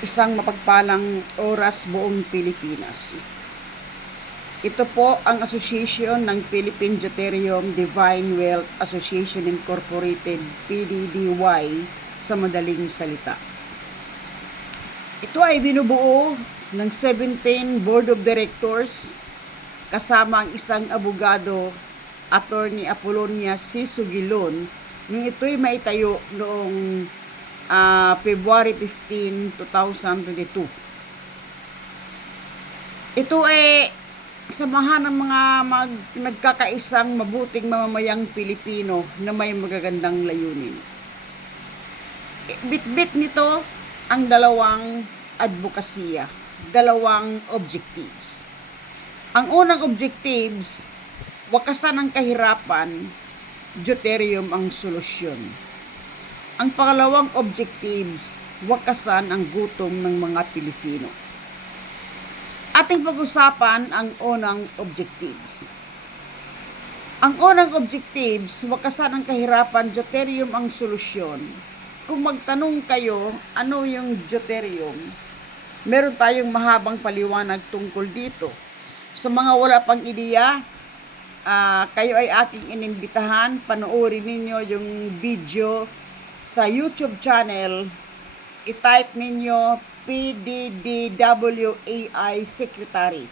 Isang mapagpalang oras buong Pilipinas. Ito po ang Association ng Philippine Deuterium Divine Wealth Association Incorporated, PDDY sa madaling salita. Ito ay binubuo ng 17 Board of Directors kasama ang isang abogado, Attorney Apolonia C. Sugilon, nung ito'y maitayo noong February 15, 2022. Ito ay samahan ng mga nagkakaisang mabuting mamamayang Pilipino na may magagandang layunin. Bit-bit nito ang dalawang advokasya, dalawang objectives. Ang unang objectives, wakasan ang kahirapan, deuterium ang solusyon. Ang pangalawang objectives, wakasan ang gutom ng mga Pilipino. Ating pag-usapan ang unang objectives. Ang unang objectives, wakasan ang kahirapan, deuterium ang solusyon. Kung magtanong kayo, ano yung deuterium? Meron tayong mahabang paliwanag tungkol dito. Sa mga wala pang ideya, kayo ay aking inimbitahan, panoorin ninyo yung video sa YouTube channel. I-type ninyo PDDWAI Secretary.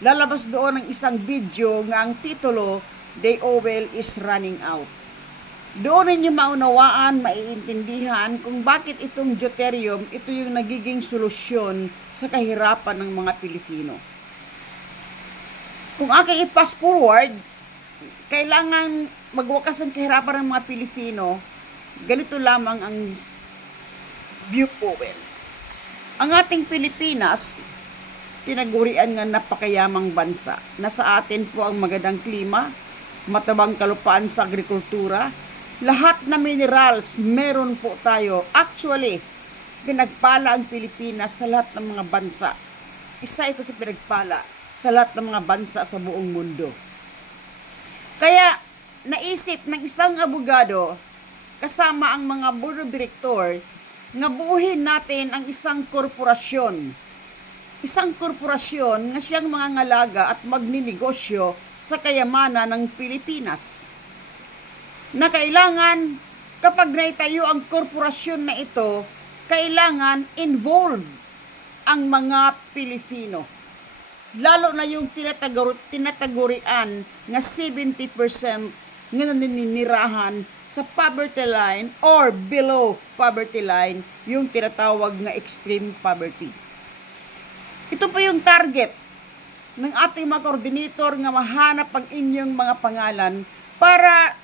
Lalabas doon ang isang video nga ang titulo, The Oil is Running Out. Doon ninyo maunawaan, maiintindihan kung bakit itong deuterium, ito yung nagiging solusyon sa kahirapan ng mga Pilipino. Kung aking i-pass forward, kailangan magwakas ang kahirapan ng mga Pilipino, ganito lamang ang viewpoint. Ang ating Pilipinas, tinagurian nga napakayamang bansa. Nasa atin po ang magandang klima, matabang kalupaan sa agrikultura, lahat na minerals meron po tayo. Actually, pinagpala ang Pilipinas sa lahat ng mga bansa. Isa ito sa pinagpala sa lahat ng mga bansa sa buong mundo. Kaya, naisip ng isang abogado, kasama ang mga board of director, nga buuhin natin ang isang korporasyon. Isang korporasyon nga siyang mga ngalaga at magninegosyo sa kayamanan ng Pilipinas. Na kailangan, kapag naitayo ang korporasyon na ito, kailangan involved ang mga Pilipino. Lalo na yung tinatagurian nga 70% nga naninirahan sa poverty line or below poverty line, yung tinatawag nga extreme poverty. Ito po yung target ng ating mga coordinator nga mahanap ang inyong mga pangalan para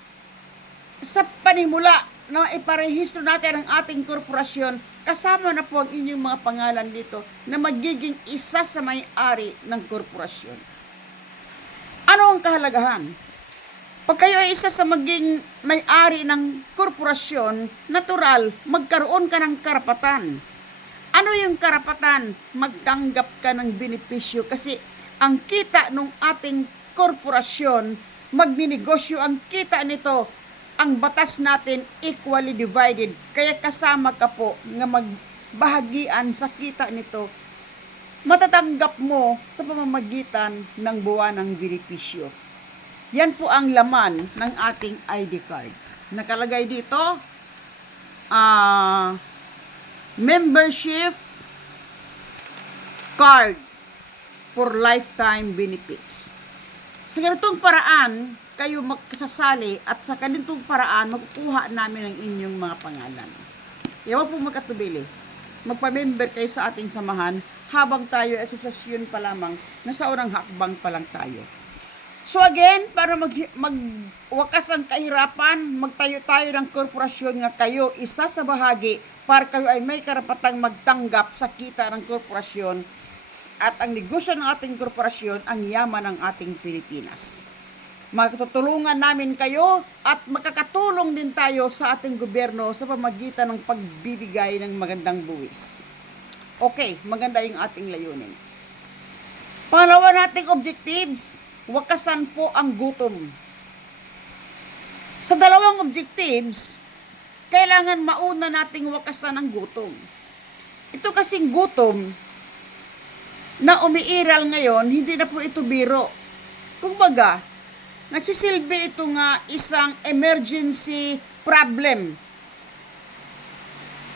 sa panimula na iparehistro natin ang ating korporasyon, kasama na po ang inyong mga pangalan dito na magiging isa sa may-ari ng korporasyon. Ano ang kahalagahan? Pag kayo ay isa sa maging may-ari ng korporasyon, natural, magkaroon ka ng karapatan. Ano yung karapatan? Magtanggap ka ng benepisyo kasi ang kita ng ating korporasyon, magninegosyo ang kita nito, ang batas natin equally divided, kaya kasama ka po nga magbahagian sa kita nito, matatanggap mo sa pamamagitan ng buwanang benepisyo. Yan po ang laman ng ating ID card. Nakalagay dito, membership card for lifetime benefits. Sa ganitong paraan, kayo magkasasali at sa ganitong paraan, makukuha namin ang inyong mga pangalan. Yawa po magkatubili. Magpa-member kayo sa ating samahan habang tayo ay asosasyon pa lamang, nasa unang hakbang pa lang tayo. So again, para magwakas ang kahirapan, magtayo tayo ng korporasyon nga kayo isa sa bahagi para kayo ay may karapatang magtanggap sa kita ng korporasyon at ang negosyo ng ating korporasyon ang yaman ng ating Pilipinas. Magtutulungan namin kayo at makakatulong din tayo sa ating gobyerno sa pamagitan ng pagbibigay ng magandang buwis. Okay, maganda yung ating layunin. Pangalawa nating objectives, wakasan po ang gutom. Sa dalawang objectives, kailangan mauna nating wakasan ang gutom. Ito kasing gutom na umiiral ngayon, hindi na po ito biro. Kumbaga, nagsisilbi ito nga isang emergency problem.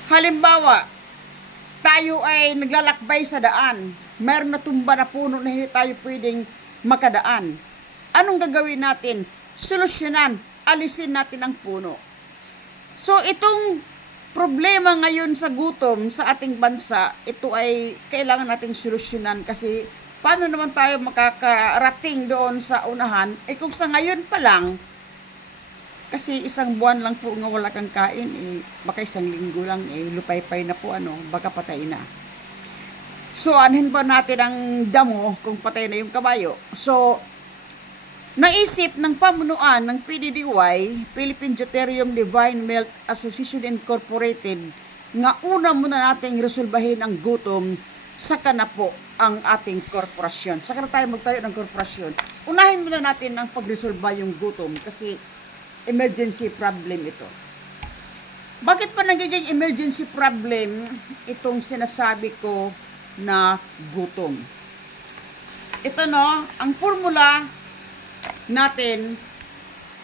Halimbawa, tayo ay naglalakbay sa daan. Mayroon na tumba na puno na hindi tayo pwedeng makadaan. Anong gagawin natin? Solusyonan, alisin natin ang puno. So, itong problema ngayon sa gutom sa ating bansa, ito ay kailangan nating solusyonan kasi paano naman tayo makakarating doon sa unahan? Kung sa ngayon pa lang, kasi isang buwan lang po nga wala kang kain, baka isang linggo lang, lupay-pay na po, baka patay na. So, anhin pa natin ang damo kung patay na yung kabayo. So, naisip ng pamunuan ng PDDY, Philippine Deuterium Divine Milk Association Incorporated, nga una muna nating resolbahin ang gutom, saka na po ang ating korporasyon. Saka na tayo magtayo ng korporasyon. Unahin muna natin ang pagresolba yung gutom kasi emergency problem ito. Bakit pa nagiging emergency problem itong sinasabi ko na gutom? Ito ang formula natin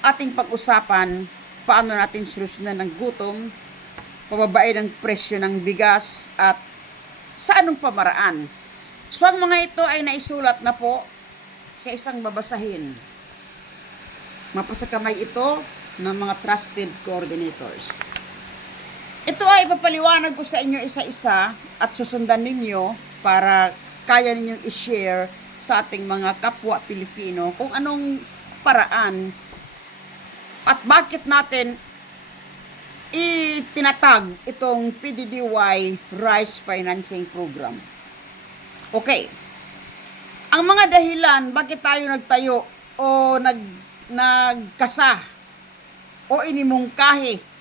ating pag-usapan paano natin solusyonan ng gutom, pababain ng presyo ng bigas at sa anong pamaraan. So ang mga ito ay naisulat na po sa isang babasahin. Mapasakamay ito ng mga trusted coordinators. Ito ay papaliwanag ko sa inyo isa-isa at susundan ninyo para kaya ninyong i-share sa ating mga kapwa Pilipino kung anong paraan at bakit natin itinatag itong PDDY Rice Financing Program. Okay. Ang mga dahilan bakit tayo nagtayo o nagkasa o inimungkahi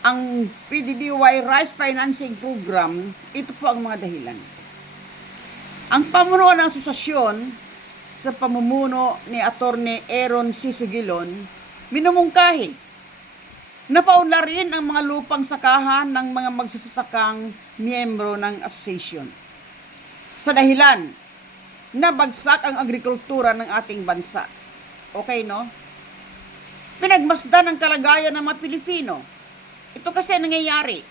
ang PDDY Rice Financing Program, ito po ang mga dahilan. Ang pamunuan ng asosasyon sa pamumuno ni Attorney Aaron C. Sugilon, minumungkahi na paunlarin ang mga lupang sakahan ng mga magsasakang miyembro ng asosasyon. Sa dahilan na bagsak ang agrikultura ng ating bansa. Okay, no? Pinagmasdan ang kalagayan ng mga Pilipino. Ito kasi nangyayari.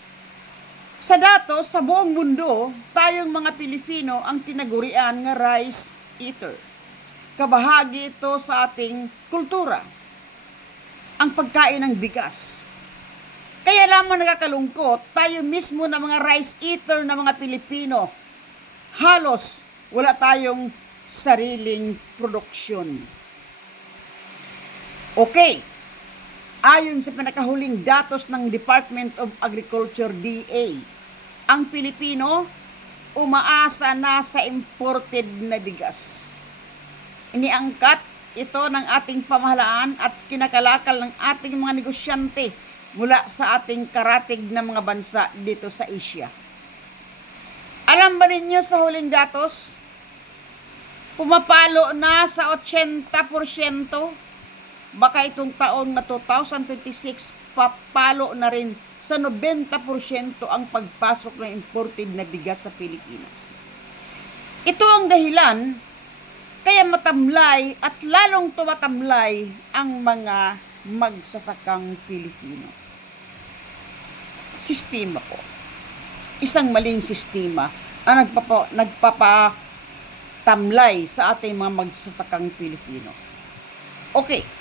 Sa datos, sa buong mundo, tayong mga Pilipino ang tinagurian nga rice eater. Kabahagi ito sa ating kultura. Ang pagkain ng bigas. Kaya lamang nakakalungkot, tayo mismo na mga rice eater na mga Pilipino, halos wala tayong sariling produksyon. Okay. Ayon sa pinakahuling datos ng Department of Agriculture, DA, ang Pilipino umaasa na sa imported na bigas. Iniangkat ito ng ating pamahalaan at kinakalakal ng ating mga negosyante mula sa ating karatig na mga bansa dito sa Asia. Alam ba ninyo sa huling datos, pumapalo na sa 80%, baka itong taon na 2026, papalo na rin sa 90% ang pagpasok ng imported na bigas sa Pilipinas. Ito ang dahilan kaya matamlay at lalong tumatamlay ang mga magsasakang Pilipino. Sistema po. Isang maling sistema ang nagpapatamlay sa ating mga magsasakang Pilipino. Okay.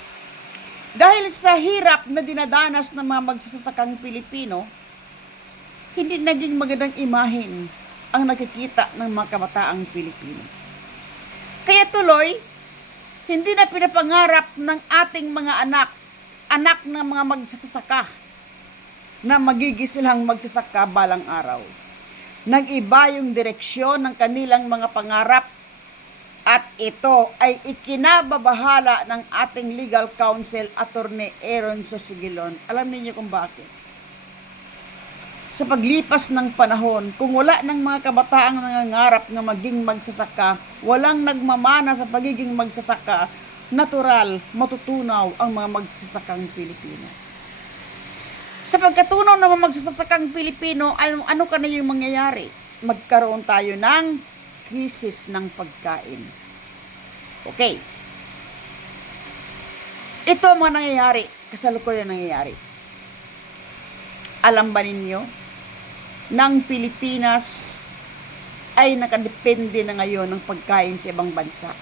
Dahil sa hirap na dinadanas ng mga magsasakang Pilipino, hindi naging magandang imahen ang nakikita ng mga kabataang Pilipino. Kaya tuloy, hindi na pinapangarap ng ating mga anak ng mga magsasaka, na magigisilang magsasaka balang araw. Nag-iba yung direksyon ng kanilang mga pangarap at ito ay ikinababahala ng ating legal counsel, Attorney Aaron C. Sugilon. Alam niyo kung bakit? Sa paglipas ng panahon, kung wala ng mga kabataang nangangarap na maging magsasaka, walang nagmamana sa pagiging magsasaka, natural, matutunaw ang mga magsasakang Pilipino. Sa pagkatunaw naman magsasakang Pilipino, ano ka na yung mangyayari? Magkaroon tayo ng krisis ng pagkain. Okay. Ito ang mga nangyayari, kasalukuyan nangyayari. Alam ba ninyo, ng Pilipinas ay nakadepende na ngayon ng pagkain sa ibang bansa.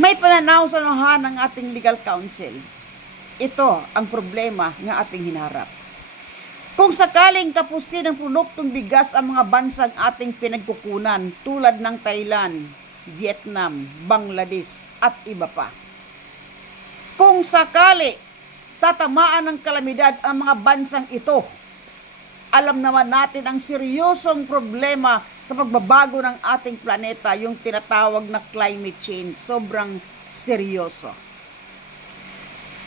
May pananaw sa luha ng ating legal counsel. Ito ang problema ng ating hinarap. Kung sakaling kapusin ng produktong bigas ang mga bansang ating pinagkukunan tulad ng Thailand, Vietnam, Bangladesh at iba pa. Kung sakali tatamaan ng kalamidad ang mga bansang ito, alam naman natin ang seryosong problema sa pagbabago ng ating planeta, yung tinatawag na climate change. Sobrang seryoso.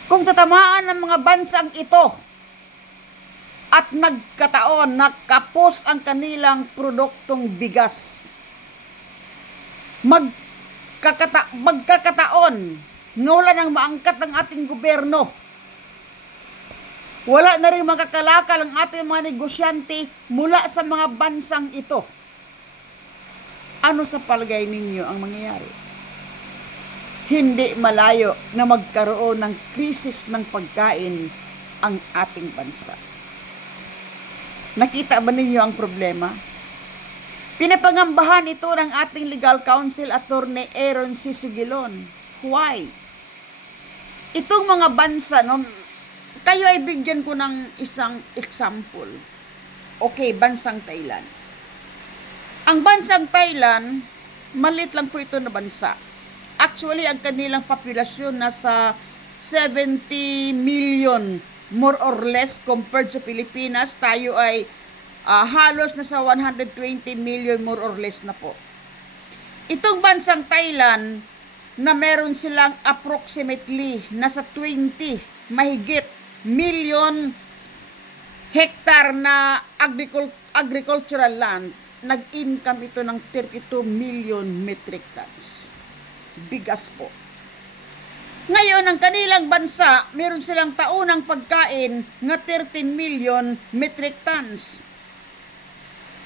Kung tatamaan ng mga bansang ito at nagkataon na kapos ang kanilang produktong bigas, magkakataon nga wala nang maangkat ang ating gobyerno, wala na rin makakalakal ang ating mga negosyante mula sa mga bansang ito. Ano sa palagay ninyo ang mangyayari? Hindi malayo na magkaroon ng krisis ng pagkain ang ating bansa. Nakita ba ninyo ang problema? Pinapangambahan ito ng ating legal counsel, Attorney Aaron C. Sugilon. Why? Itong mga bansa, kayo ay bigyan ko ng isang example. Okay, bansang Thailand. Ang bansang Thailand, maliit lang po ito na bansa. Actually, ang kanilang populasyon nasa 70 million, more or less, compared sa Pilipinas. Tayo ay halos nasa 120 million, more or less na po. Itong bansang Thailand, na meron silang approximately nasa 20 mahigit million hektar na agricultural land, nag-income ito ng 32 million metric tons. Bigas po. Ngayon, ang kanilang bansa, meron silang taunang pagkain nga 13 million metric tons.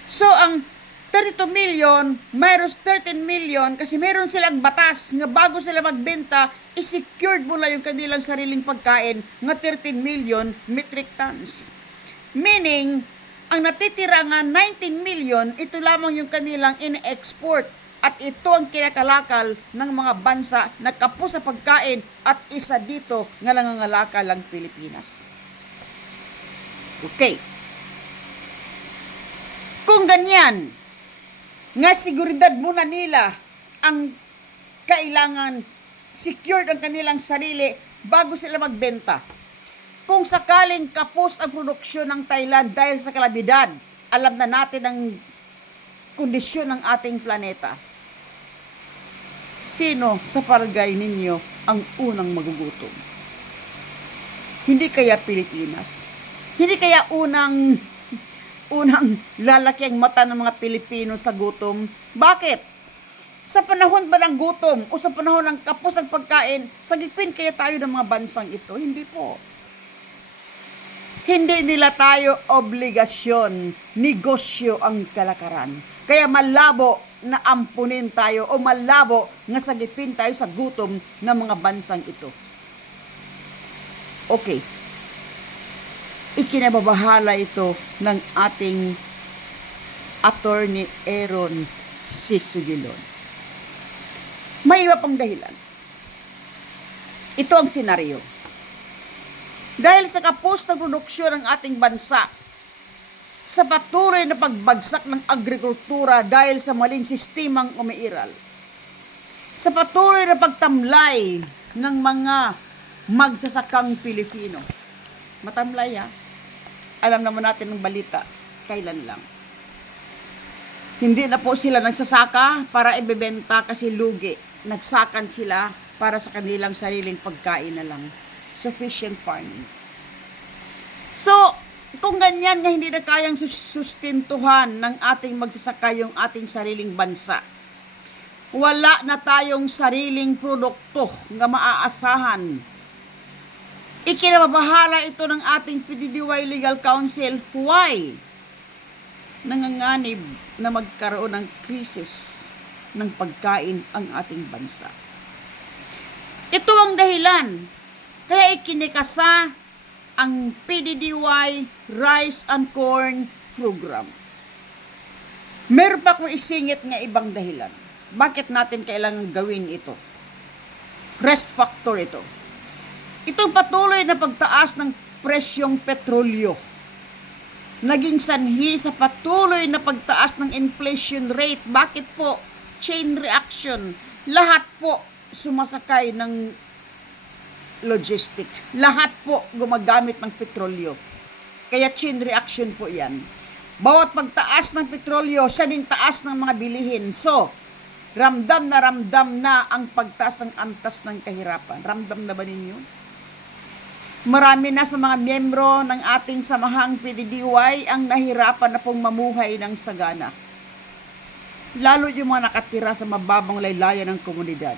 So, ang 32 million, mayroon 13 million kasi meron silang batas nga bago sila magbenta, i-secured mula yung kanilang sariling pagkain nga 13 million metric tons. Meaning, ang natitira nga 19 million, ito lamang yung kanilang in-export. At ito ang kinakalakal ng mga bansa na kapos sa pagkain at isa dito nga nangangalakal ang Pilipinas. Okay. Kung ganyan, nga seguridad muna nila ang kailangan, secured ang kanilang sarili bago sila magbenta. Kung sakaling kapos ang produksyon ng Thailand dahil sa kalamidad, alam na natin ang kondisyon ng ating planeta. Sino sa palagay ninyo ang unang magugutom? Hindi kaya Pilipinas? Hindi kaya unang lalaki ang mata ng mga Pilipino sa gutom? Bakit? Sa panahon ba ng gutom o sa panahon ng kapos ang pagkain, sagipin kaya tayo ng mga bansang ito? Hindi po. Hindi nila tayo obligasyon, negosyo ang kalakaran. Kaya malabo na ampunin tayo o malabo nga sagipin tayo sa gutom ng mga bansang ito. Okay. Ikinababahala ito ng ating Attorney Aaron C. Sugilon. May iba pang dahilan. Ito ang senaryo. Dahil sa kapos na produksyon ng ating bansa, sa patuloy na pagbagsak ng agrikultura dahil sa maling sistemang umiiral, sa patuloy na pagtamlay ng mga magsasakang Pilipino. Matamlay ha? Alam naman natin ng balita, kailan lang. Hindi na po sila nagsasaka para ibebenta kasi lugi. Nagsakan sila para sa kanilang sariling pagkain na lang. Sufficient farming. So, kung ganyan nga hindi na kayang sustentuhan ng ating magsasaka yung ating sariling bansa, wala na tayong sariling produkto nga maaasahan. Ikinababahala ito ng ating PDDY Legal Counsel. Why? Nanganganib na magkaroon ng krisis ng pagkain ang ating bansa. Ito ang dahilan kaya ikinikasa ang PDDY Rice and Corn Program. Meron pa akong isingit nga ibang dahilan. Bakit natin kailangan gawin ito? Rest factor ito. Itong patuloy na pagtaas ng presyong petrolyo, naging sanhi sa patuloy na pagtaas ng inflation rate. Bakit po? Chain reaction. Lahat po sumasakay ng logistic. Lahat po gumagamit ng petrolyo. Kaya chain reaction po yan. Bawat pagtaas ng petrolyo, sa ding taas ng mga bilihin. So, ramdam na ang pagtaas ng antas ng kahirapan. Ramdam na ba ninyo? Marami na sa mga miyembro ng ating samahang PDDY ang nahirapan na pong mamuhay ng sagana. Lalo yung mga nakatira sa mababang laylayan ng komunidad.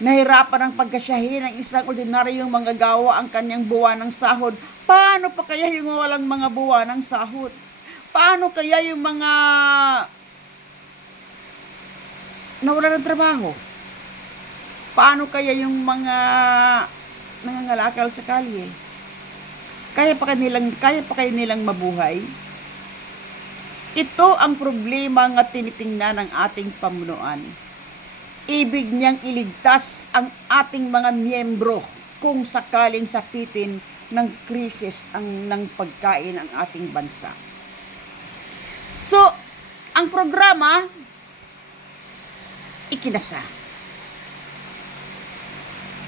Nahirapan ang pagkasyahin ng isang ordinaryong manggagawa ang kanyang buwan ng sahod. Paano pa kaya yung walang mga buwan ng sahod? Paano kaya yung mga nawala ng trabaho? Paano kaya yung mga nangangalakal sa kalye? Kaya pa kayo nilang mabuhay? Ito ang problema nga tinitingnan ng ating pamunuan. Ibig niyang iligtas ang ating mga miyembro kung sakaling sapitin ng krisis ng pagkain ang ating bansa. So, ang programa ikinasa.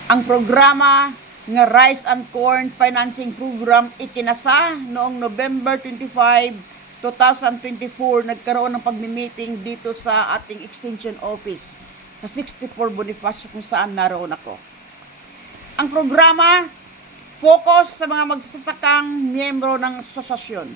Ang programa nga Rice and Corn Financing Program ikinasa noong November 25, 2024. Nagkaroon ng pagmi-meeting dito sa ating extension office sa 64 Bonifacio kung saan naroon ako. Ang programa focus sa mga magsasakang miyembro ng asosasyon.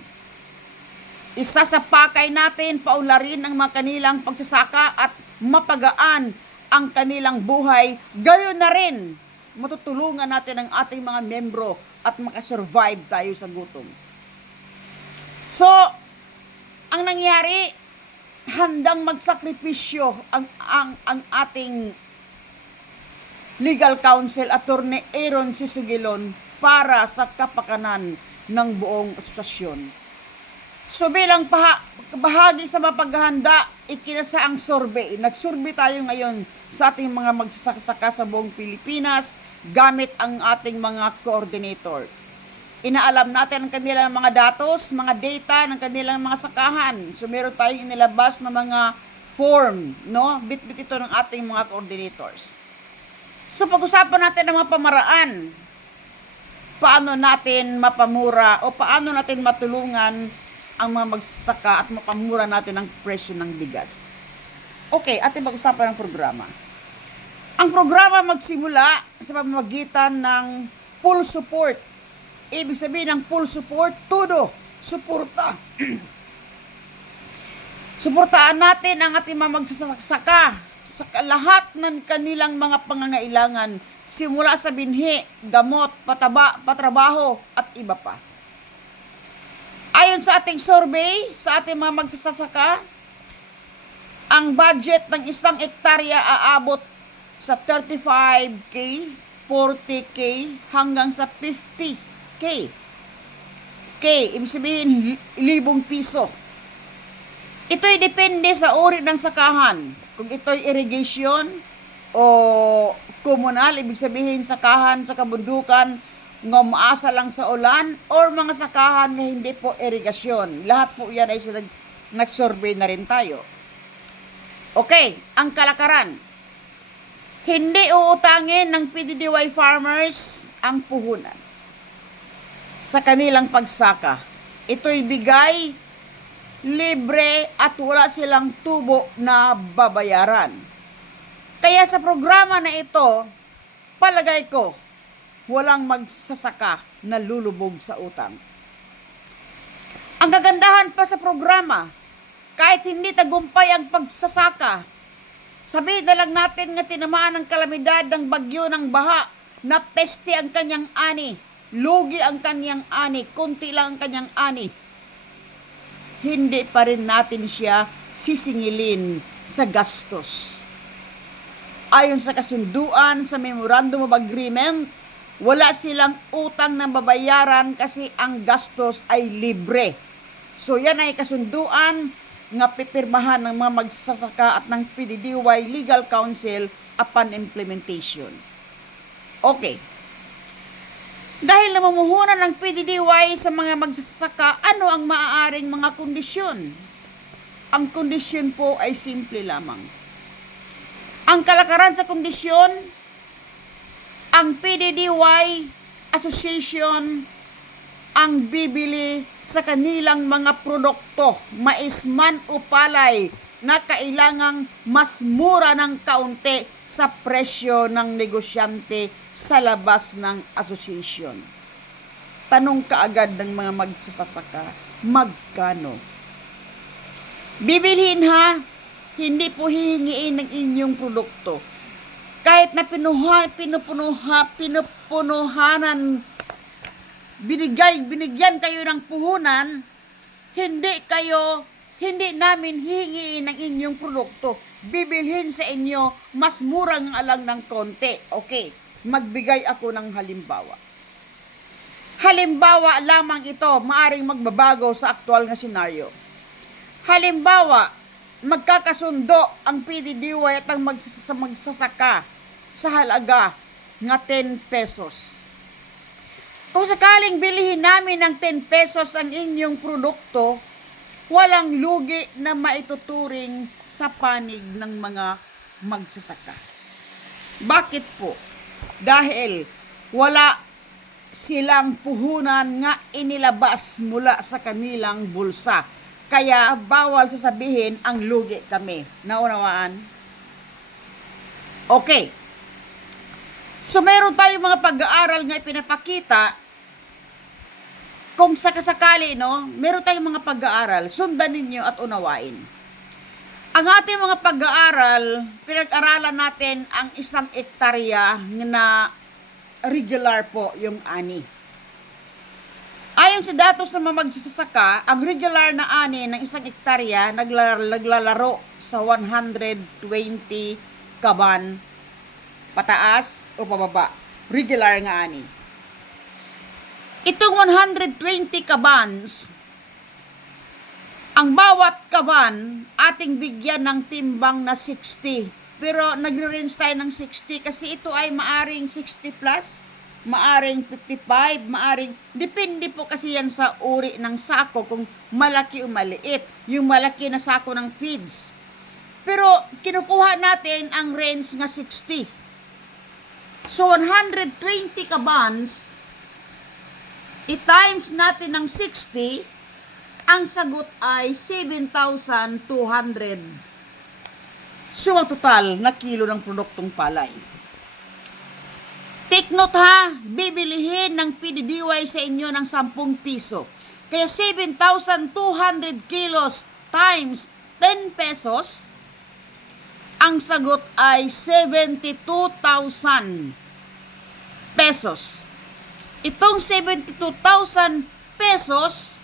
Isa sa pakay natin, paunlarin ang mga kanilang pagsasaka at mapagaan ang kanilang buhay. Gayon na rin, matutulungan natin ang ating mga miyembro at makasurvive tayo sa gutom. So, ang nangyari, handang magsakripisyo ang ating legal counsel, Attorney Aaron C. Sugilon, para sa kapakanan ng buong asosasyon. So bilang bahagi sa mapaghahanda, ikinasa ang survey. Nag-survey tayo ngayon sa ating mga magsasaka sa buong Pilipinas gamit ang ating mga coordinator. Inaalam natin ang kanilang mga datos, mga data ng kanilang mga sakahan. So meron tayong inilabas na mga form, no? Bit-bit ito ng ating mga coordinators. So pag-usapan natin ang mga pamaraan. Paano natin mapamura o paano natin matulungan ang mga magsasaka at mapamura natin ang presyo ng bigas. Okay, ating pag-usapan ng programa. Ang programa magsimula sa pamamagitan ng full support. Ibig sabihin ng full support, todo, suporta. Suportaan natin ang ating mga magsasaka sa lahat ng kanilang mga pangangailangan, simula sa binhi, gamot, patrabaho, at iba pa. Ayon sa ating survey, sa ating mga magsasaka, ang budget ng isang hektarya aabot sa 35K, 40K, hanggang sa 50K. Ibig sabihin, 1,000 piso. Ito'y depende sa uri ng sakahan. Kung ito'y irrigation o komunal, ibig sabihin sakahan sa kabundukan, nga umaasa lang sa ulan, or mga sakahan na hindi po irigasyon. Lahat po yan ay nag-survey na rin tayo. Okay, ang kalakaran. Hindi uutangin ng PDDY farmers ang puhunan sa kanilang pagsaka. Ito'y bigay, libre, at wala silang tubo na babayaran. Kaya sa programa na ito, palagay ko, walang magsasaka na lulubog sa utang. Ang kagandahan pa sa programa, kahit hindi tagumpay ang pagsasaka, sabihin na lang natin nga tinamaan ng kalamidad ng bagyo ng baha, na peste ang kanyang ani, lugi ang kanyang ani, konti lang ang kanyang ani, hindi pa rin natin siya sisingilin sa gastos. Ayon sa kasunduan sa Memorandum of Agreement, wala silang utang na babayaran kasi ang gastos ay libre. So yan ay kasunduan nga pipirmahan ng mga magsasaka at ng PDDY Legal Counsel upon implementation. Okay. Dahil namumuhunan ng PDDY sa mga magsasaka, ano ang maaaring mga kondisyon? Ang kondisyon po ay simple lamang. Ang kalakaran sa kondisyon, ang PDDY Association ang bibili sa kanilang mga produkto, mais man o palay, na kailangang mas mura ng kaunti sa presyo ng negosyante sa labas ng association. Tanong kaagad ng mga magsasaka, magkano? Bibilhin ha, hindi po hihingiin ng inyong produkto. Kahit na pinupunuhanan, binigyan kayo ng puhunan, hindi namin hihingiin ng inyong produkto. Bibilhin sa inyo, mas murang alang ng konti. Okay, magbigay ako ng halimbawa. Halimbawa lamang ito, maaring magbabago sa aktual na senaryo. Halimbawa, magkakasundo ang PDDY at ang magsasaka sa halaga nga 10 pesos. Kung sakaling bilihin namin ng 10 pesos ang inyong produkto, walang lugi na maituturing sa panig ng mga magsasaka. Bakit po? Dahil wala silang puhunan nga inilabas mula sa kanilang bulsa. Kaya bawal sasabihin ang lugi kami. Naunawaan? Okay. So meron tayong mga pag-aaral nga ipinapakita. Kung sakasakali, meron tayong mga pag-aaral, sundan ninyo at unawain. Ang ating mga pag-aaral, pinag-aralan natin ang 1 hektarya na regular po yung ani. Ayon sa datos ng mga magsasaka, ang regular na ani ng 1 hektarya naglalaro sa 120 kaban pataas o pababa. Regular nga ani. Itong 120 kabans, ang bawat kaban ating bigyan ng timbang na 60. Pero nagre-range tayo ng 60 kasi ito ay maaring 60 plus, maaring 55, maaring, depende po kasi yan sa uri ng sako kung malaki o maliit. Yung malaki na sako ng feeds. Pero kinukuha natin ang range nga 60. So 120 kabans, i-times natin ng 60, ang sagot ay 7,200. So, ang total na kilo ng produktong palay. Take note ha, bibilihin ng PDDY sa inyo ng 10 piso. Kaya 7,200 kilos times 10 pesos, ang sagot ay 72,000 pesos. Itong 72,000 pesos,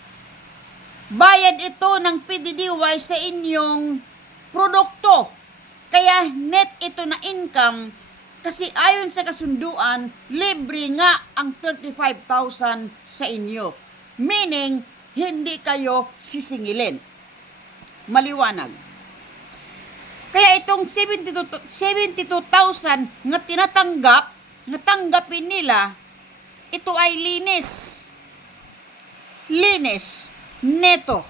bayad ito ng PDDY sa inyong produkto. Kaya net ito na income kasi ayon sa kasunduan, libre nga ang 35,000 sa inyo. Meaning, hindi kayo sisingilin. Maliwanag. Kaya itong 72,000 nga tanggapin nila, ito ay linis. Linis. Neto.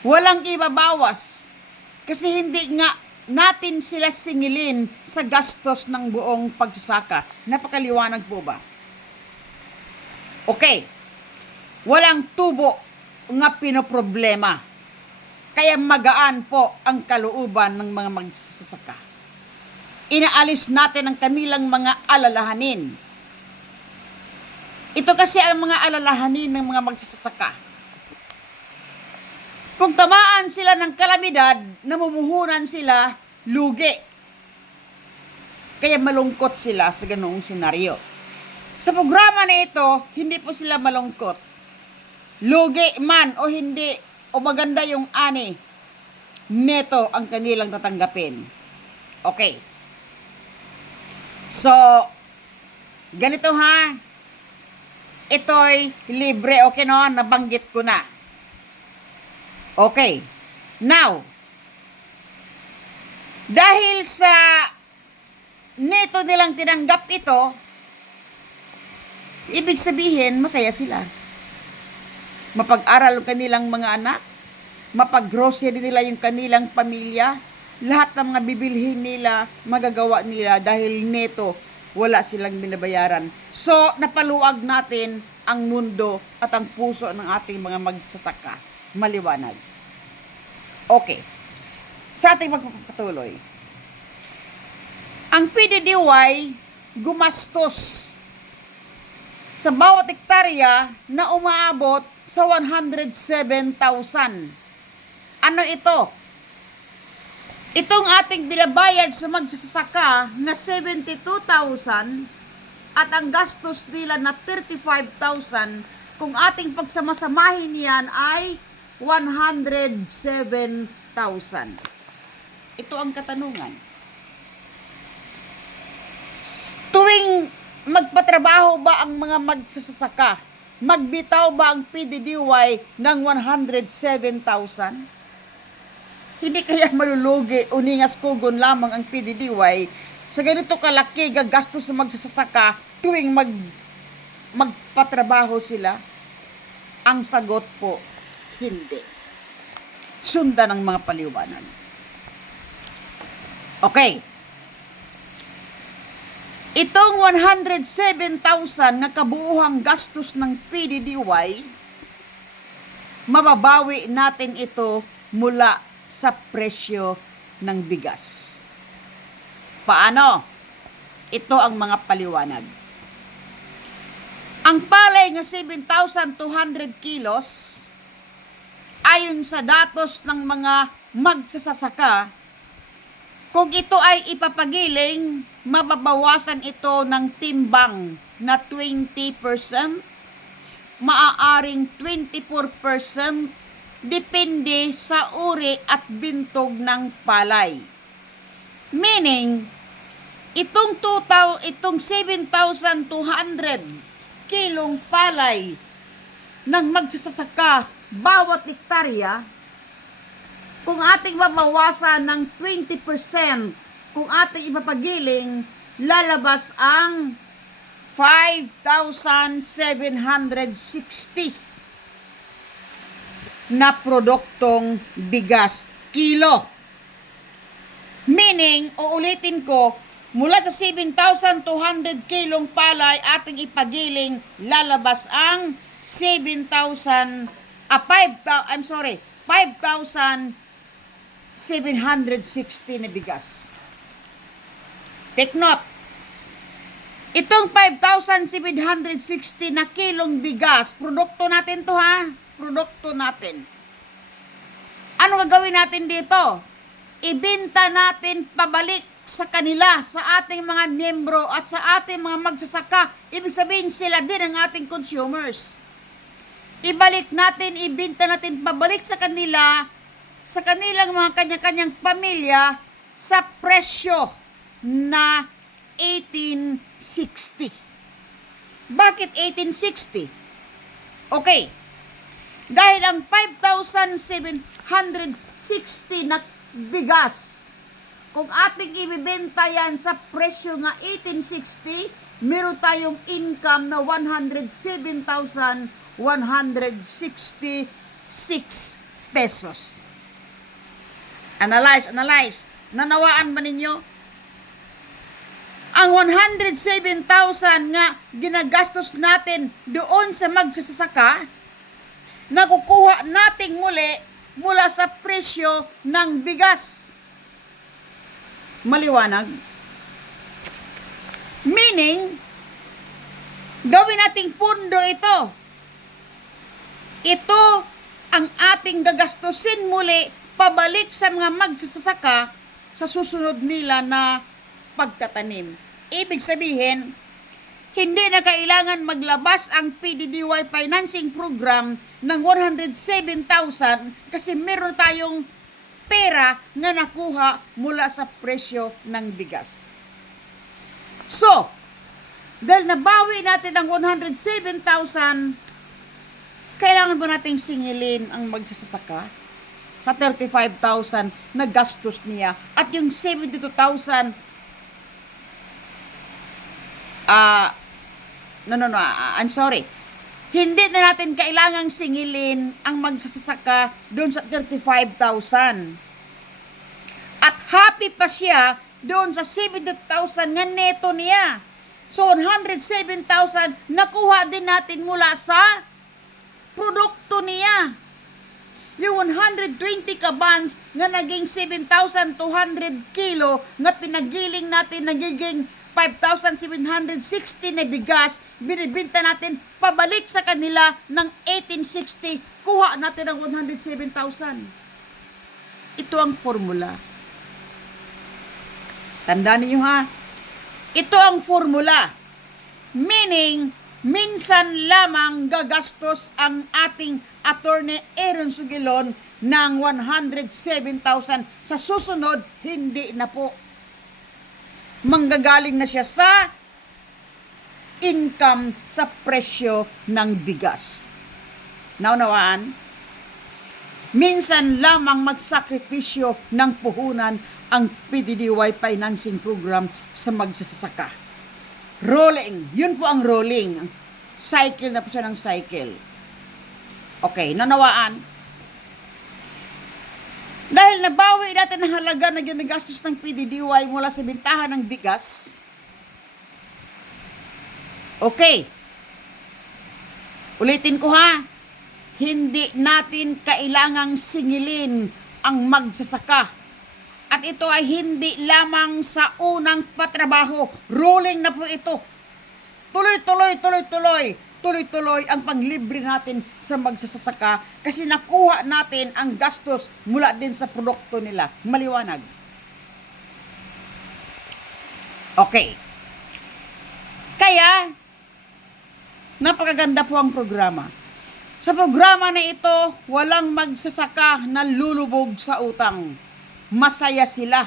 Walang ibabawas. Kasi hindi nga natin sila singilin sa gastos ng buong pagsasaka. Napakaliwanag po ba? Okay. Walang tubo nga pinoproblema. Kaya magaan po ang kalooban ng mga magsasaka. Inaalis natin ang kanilang mga alalahanin. Ito kasi ang mga alalahanin ng mga magsasaka. Kung tamaan sila ng kalamidad, namumuhunan sila, lugi. Kaya malungkot sila sa ganoong senaryo. Sa programa na ito, hindi po sila malungkot. Lugi man o hindi, o maganda yung ani, neto ang kanilang tatanggapin. Okay. So, ganito ha. Ito'y libre, okay no? Nabanggit ko na. Okay. Now, dahil sa neto nilang tinanggap ito, ibig sabihin, masaya sila. Mapag-aral ang kanilang mga anak, mapag-grocery nila yung kanilang pamilya, lahat ng mga bibilhin nila, magagawa nila dahil neto, wala silang binabayaran. So, napaluwag natin ang mundo at ang puso ng ating mga magsasaka. Maliwanag. Okay. Sa ating magpapatuloy. Ang PDDY gumastos sa bawat hektarya na umaabot sa 107,000. Ano ito? Itong ating binabayad sa magsasaka na 72,000 at ang gastos nila na 35,000, kung ating pagsamasamahin yan ay 107,000. Ito ang katanungan. Tuwing magpatrabaho ba ang mga magsasaka, magbitaw ba ang PDDY ng 107,000? Hindi kaya malulugi o ningas kugon lamang ang PDDY sa ganito kalaki gagastos sa magsasaka tuwing magpatrabaho sila? Ang sagot po, hindi. Sundan ng mga paliwanag. Okay. Itong 107,000 na kabuuhang gastos ng PDDY, mababawi natin ito mula sa presyo ng bigas. Paano? Ito ang mga paliwanag. Ang palay nga 7,200 kilos, ayon sa datos ng mga magsasaka, kung ito ay ipapagiling, mababawasan ito ng timbang na 20%, maaaring 24%, depende sa uri at bintog ng palay. Meaning, itong 7,200 kilong palay ng magsasaka bawat hektarya, kung ating mabawasan ng 20%, kung ating ipapagiling, lalabas ang 5,760 na produktong bigas kilo. Meaning, uulitin ko, mula sa 7,200 kilong palay ating ipagiling, lalabas ang 5,760 na bigas. Take note, itong 5,760 na kilong bigas, produkto natin to ha, produkto natin. Ano gagawin natin dito? Ibenta natin pabalik sa kanila, sa ating mga miyembro at sa ating mga magsasaka. Ibig sabihin sila din ang ating consumers. Ibalik natin, ibenta natin pabalik sa kanila, sa kanilang mga kanya-kanyang pamilya sa presyo na 1860. Bakit 1860? Okay. Dahil ang 5,760 na bigas, kung ating ibibenta yan sa presyo nga 1860, meron tayong income na 107,166 pesos. Analyze. Nanawaan ba ninyo? Ang 107,000 nga ginagastos natin doon sa magsasaka, nakukuha nating mula sa presyo ng bigas. Maliwanag? Meaning, gawin nating pundo ito. Ito ang ating gagastusin muli pabalik sa mga magsasaka sa susunod nila na pagtatanim. Ibig sabihin, Hindi na kailangan maglabas ang PDDY financing program ng 107,000 kasi meron tayong pera na nakuha mula sa presyo ng bigas. So, dahil nabawi natin ang 107,000, kailangan ba nating singilin ang magsasaka sa 35,000 na gastos niya at yung 72,000 I'm sorry. Hindi na natin kailangang singilin ang magsasaka doon sa 35,000. At happy pa siya doon sa 70,000 nga neto niya. So 107,000 nakuha din natin mula sa produkto niya. Yung 120 kabans nga naging 7,200 kilo nga pinagiling natin nagiging 5,760 na bigas, binibenta natin pabalik sa kanila ng 1860, kuha natin ang 107,000. Ito ang formula. Tandaan niyo ha, ito ang formula. Meaning, minsan lamang gagastos ang ating Attorney Aaron Sugilon ng 107,000. Sa susunod, hindi na po. Manggagaling na siya sa income sa presyo ng bigas. Naunawaan? Minsan lamang magsakripisyo ng puhunan ang PDDY financing program sa magsasaka. Rolling. Yun po ang rolling. Cycle na po siya ng cycle. Okay, nanawaan. Dahil nabawi natin ang halaga na ginagastos ng PDDY mula sa bintahan ng bigas. Okay. Ulitin ko ha. Hindi natin kailangang singilin ang magsasaka. At ito ay hindi lamang sa unang patrabaho. Rolling na po ito. Tuloy-tuloy ang panglibre natin sa magsasaka kasi nakuha natin ang gastos mula din sa produkto nila. Maliwanag. Okay. Kaya, napakaganda po ang programa. Sa programa na ito, walang magsasaka na lulubog sa utang. Masaya sila.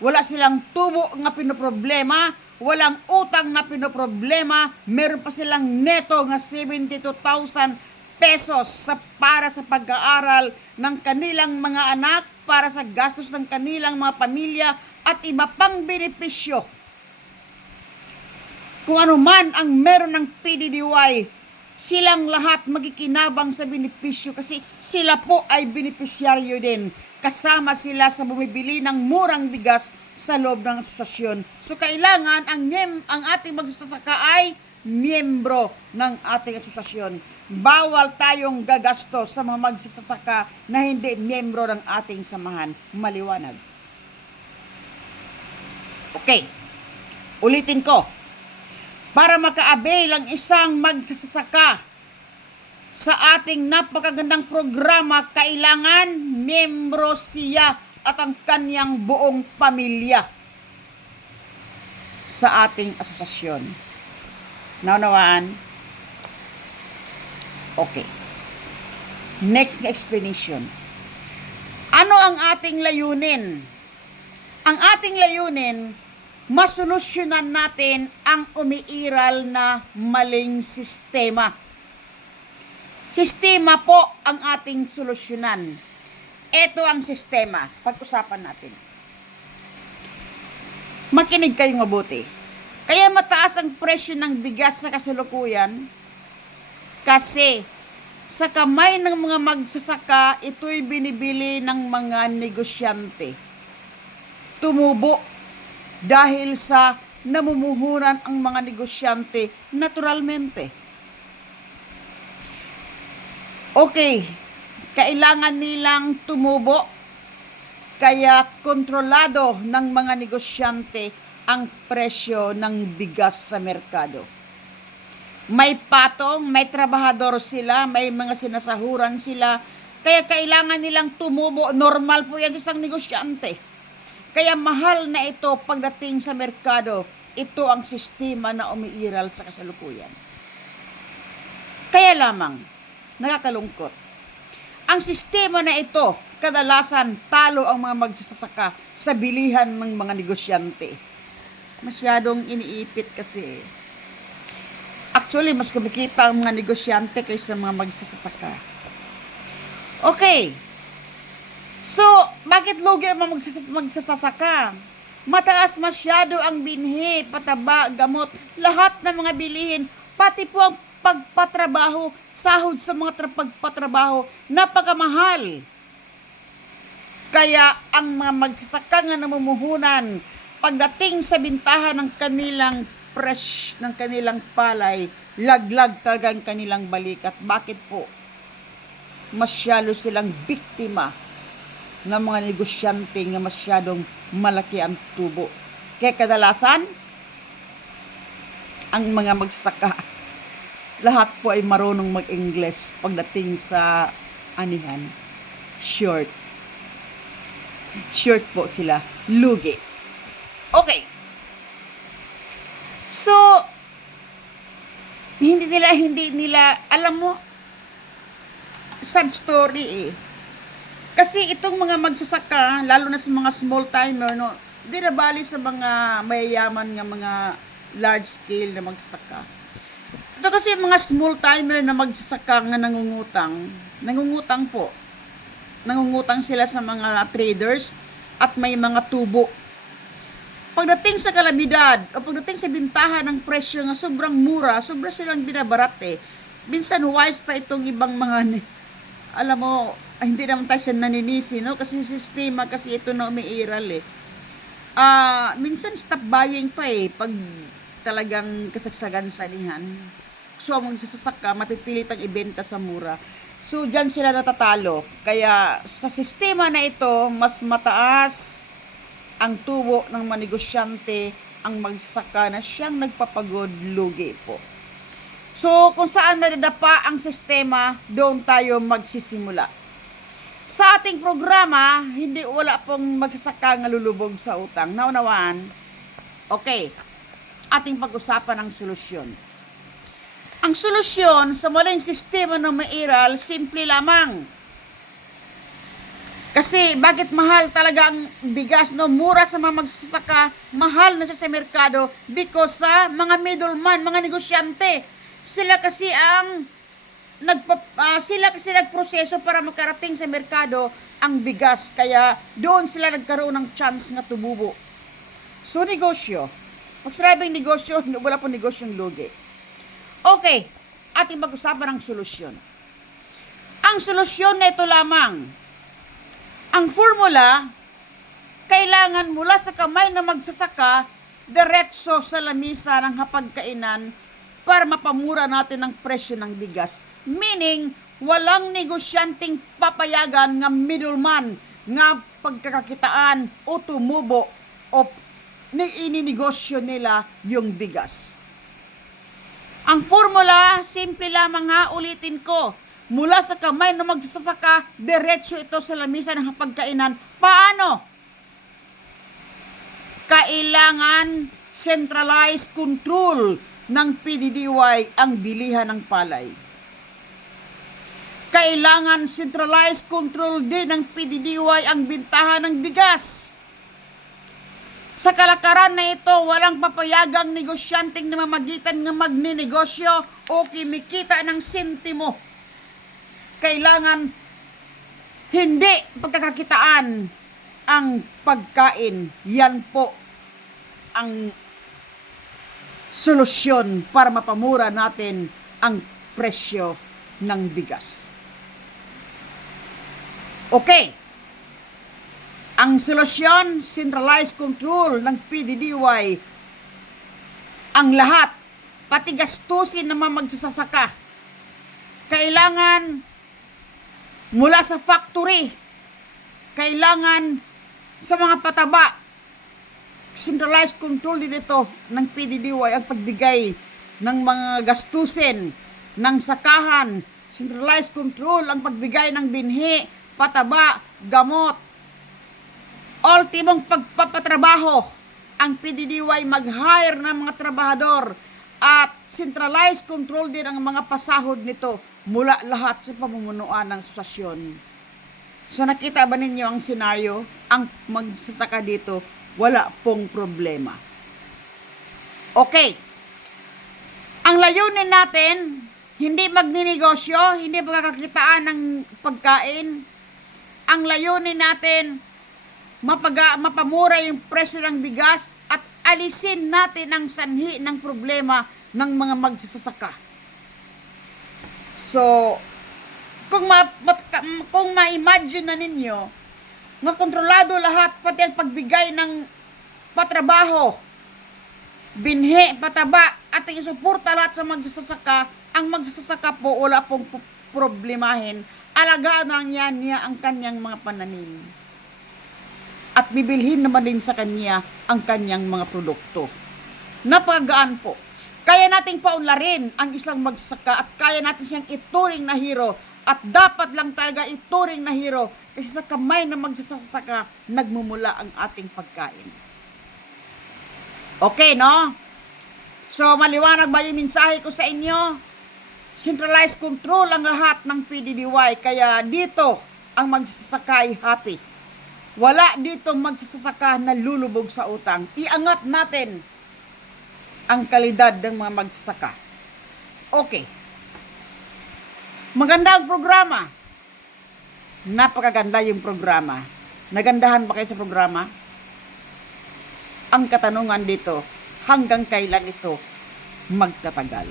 Wala silang tubo nga pinoproblema, walang utang na pinoproblema, meron pa silang neto nga 72,000 pesos para sa pag-aaral ng kanilang mga anak, para sa gastos ng kanilang mga pamilya at iba pang benepisyo. Kung ano man ang meron ng PDDY, silang lahat magikinabang sa benepisyo kasi sila po ay benepisyaryo din. Kasama sila sa bumibili ng murang bigas sa loob ng asosasyon. So kailangan ang ating magsasaka ay miyembro ng ating asosasyon. Bawal tayong gagastos sa mga magsasaka na hindi miyembro ng ating samahan. Maliwanag. Okay. Ulitin ko. Para maka-avail ang isang magsasaka sa ating napakagandang programa, kailangan miyembro siya at ang kanyang buong pamilya sa ating asosasyon. Naunawaan? Okay. Next explanation. Ano ang ating layunin? Ang ating layunin, masolusyonan natin ang umiiral na maling sistema. Sistema po ang ating solusyonan. Ito ang sistema. Pag-usapan natin. Makinig kayong mabuti. Kaya mataas ang presyo ng bigas sa kasalukuyan kasi sa kamay ng mga magsasaka, ito'y binibili ng mga negosyante. Tumubo dahil sa namumuhunan ang mga negosyante naturalmente. Okay, kailangan nilang tumubo, kaya kontrolado ng mga negosyante ang presyo ng bigas sa merkado. May patong, may trabahador sila, may mga sinasahuran sila, kaya kailangan nilang tumubo. Normal po yan sa isang negosyante. Kaya mahal na ito pagdating sa merkado. ito ang sistema na umiiral sa kasalukuyan. Kaya lamang, nakakalungkot, ang sistema na ito, kadalasan talo ang mga magsasaka sa bilihan ng mga negosyante. Masyadong iniipit kasi. Actually, mas kumikita ang mga negosyante kaysa mga magsasaka. Okay. So, bakit lugi ang mga magsasaka? Mataas masyado ang binhi, pataba, gamot, lahat ng mga bilihin, pati po ang pagpatrabaho, sahod sa mga pagpatrabaho, napakamahal. Kaya ang mga magsasaka nga namumuhunan, pagdating sa bintahan ng kanilang fresh, ng kanilang palay, laglag talaga ang kanilang balikat. Bakit po? Masyado silang biktima ng mga negosyante nga masyadong malaki ang tubo. Kaya kadalasan, ang mga magsasaka, lahat po ay marunong mag-Ingles pagdating sa anihan. Short po sila. Lugi. Okay. So, hindi nila, alam mo, sad story eh. Kasi itong mga magsasaka, lalo na sa mga small timer, no, di na bali sa mga mayayaman nga mga large scale na magsasaka. Ito kasi mga small timer na magsasaka nga nangungutang po. Nangungutang sila sa mga traders at may mga tubo. Pagdating sa kalamidad o pagdating sa bintahan ng presyo nga sobrang mura, sobra silang binabarat eh. Minsan wise pa itong ibang mga, alam mo, hindi naman tayo siya naninisi, no? Kasi sistema kasi ito na umiiral eh. Minsan stop buying pa eh, pag talagang kasagsagan sa anihan. So, ang magsasaka, mapipilit ang ibenta sa mura. So, dyan sila natatalo. Kaya, sa sistema na ito, mas mataas ang tubo ng mga negosyante, ang magsasaka na siyang nagpapagod, lugi po. So, kung saan nadadapa ang sistema, doon tayo magsisimula. Sa ating programa, wala pong magsasaka nga lulubog sa utang. Naunawaan? Okay. Ating pag-usapan ang solusyon. Ang solusyon sa maling sistema ng mairal, simple lamang. Kasi bakit mahal talaga ang bigas, no? Mura sa mga magsasaka, mahal na siya sa merkado because sa mga middleman, mga negosyante. Sila kasi nagproseso para makarating sa merkado ang bigas. Kaya doon sila nagkaroon ng chance nga tumubo. So, negosyo. Pag sinabing negosyo, wala po negosyong lugi. Okay, ating mag-usapan ng solusyon. Ang solusyon na ito lamang. Ang formula, kailangan mula sa kamay na magsasaka, diretso sa lamisa ng hapagkainan para mapamura natin ang presyo ng bigas. Meaning, walang negosyanteng papayagan nga middleman nga pagkakakitaan o tumubo o ininegosyo nila yung bigas. Ang formula, simple lamang ha, ulitin ko. Mula sa kamay na magsasaka, diretso ito sa lamisa ng hapagkainan. Paano? Kailangan centralized control ng PDDY ang bilihan ng palay. Kailangan centralized control din ng PDDY ang bintahan ng bigas. Sa kalakaran na ito, walang papayagang negosyanteng namamagitan ng magninegosyo o kimikita ng sentimo. Kailangan hindi pagkakakitaan ang pagkain. Yan po ang solusyon para mapamura natin ang presyo ng bigas. Okay. Ang solusyon, centralized control ng PDDY. Ang lahat, pati gastusin ng mga magsasaka. Kailangan mula sa factory, kailangan sa mga pataba, centralized control din ito ng PDDY ang pagbigay ng mga gastusin ng sakahan, centralized control ang pagbigay ng binhi, pataba, gamot, ultimong pagpapatrabaho ang PDDY mag-hire ng mga trabahador at centralized control din ang mga pasahod nito mula lahat sa pamumunuan ng asosasyon. So nakita ba ninyo ang senaryo? Ang magsasaka dito, wala pong problema. Okay. Ang layunin natin, hindi magninegosyo, hindi magkakakitaan ng pagkain. Ang layunin natin, mapamura yung presyo ng bigas at alisin natin ang sanhi ng problema ng mga magsasaka. So, kung ma-imagine na ninyo, nga kontrolado lahat, pati ang pagbigay ng patrabaho, binhi, pataba, at ang isuporta lahat sa magsasaka, ang magsasaka po, wala pong problemahin, alagaan lang niya ang kanyang mga pananim. At bibilhin naman din sa kanya ang kanyang mga produkto. Napakagaan po. Kaya nating paunlarin ang isang magsasaka at kaya natin siyang ituring na hero at dapat lang talaga ituring na hero kasi sa kamay na magsasaka nagmumula ang ating pagkain. Okay, no? So, maliwanag ba yung mensahe ko sa inyo? Centralized control ang lahat ng PDDY kaya dito ang magsasaka ay happy. Wala dito magsasaka na lulubog sa utang. Iangat natin ang kalidad ng mga magsasaka. Okay. Maganda ang programa. Napakaganda yung programa. Nagandahan ba kayo sa programa? Ang katanungan dito, hanggang kailan ito magtatagal?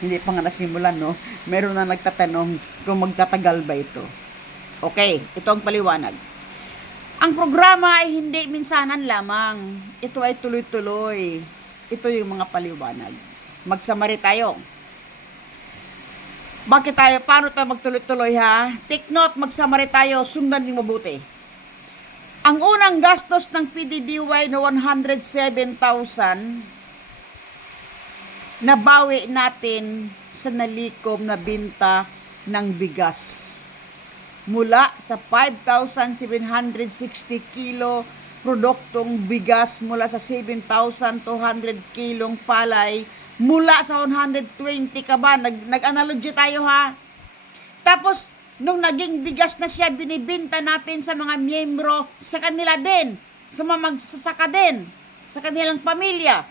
Hindi pa nga nasimulan, no? Meron na nagtatanong kung magtatagal ba ito. Okay, ito ang paliwanag. Ang programa ay hindi minsanan lamang. Ito ay tuloy-tuloy. Ito yung mga paliwanag. Magsamari tayo. Bakit tayo? Paano tayo magtuloy-tuloy, ha? Take note, magsamari tayo. Sundan yung mabuti. Ang unang gastos ng PDDY na 107,000 nabawi natin sa nalikom na binta ng bigas. Mula sa 5,760 kilo produktong bigas, mula sa 7,200 kilong palay, mula sa 120 ka ba? Nag-analogy tayo, ha? Tapos, nung naging bigas na siya, binibinta natin sa mga miyembro, sa kanila din, sa mga magsasaka din, sa kanilang pamilya.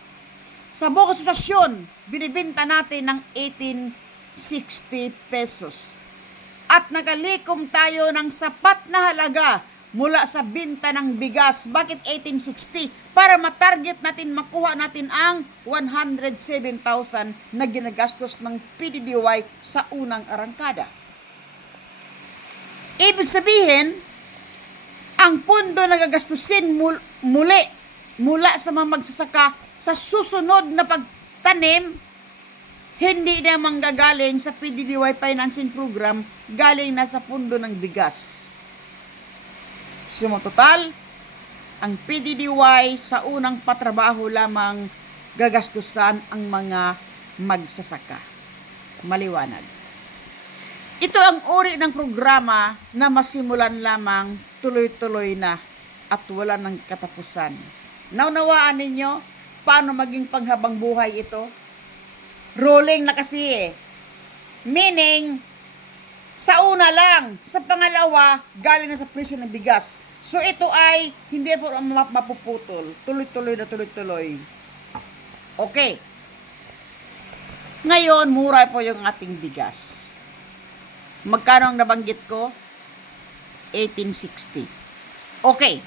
Sa buong asosasyon, binibinta natin ng 1860 pesos. At nagalikom tayo ng sapat na halaga mula sa binta ng bigas. Bakit 1860? Para matarget natin, makuha natin ang 107,000 na ginagastos ng PDDY sa unang arangkada. Ibig sabihin, ang pondo na gagastusin muli mula sa mga magsasaka sa susunod na pagtanim, hindi na manggagaling sa PDDY Financing Program, galing na sa pondo ng bigas. Sumatotal, ang PDDY sa unang patrabaho lamang gagastusan ang mga magsasaka. Maliwanag. Ito ang uri ng programa na masimulan lamang, tuloy-tuloy na at wala ng katapusan. Naunawaan ninyo paano maging panghabang buhay ito? Rolling na kasi eh. Meaning, sa una lang, sa pangalawa, galing na sa presyo ng bigas. So ito ay hindi po mapuputol. Tuloy-tuloy na tuloy-tuloy. Okay. Ngayon, mura po yung ating bigas. Magkano ang nabanggit ko? 1860. Okay.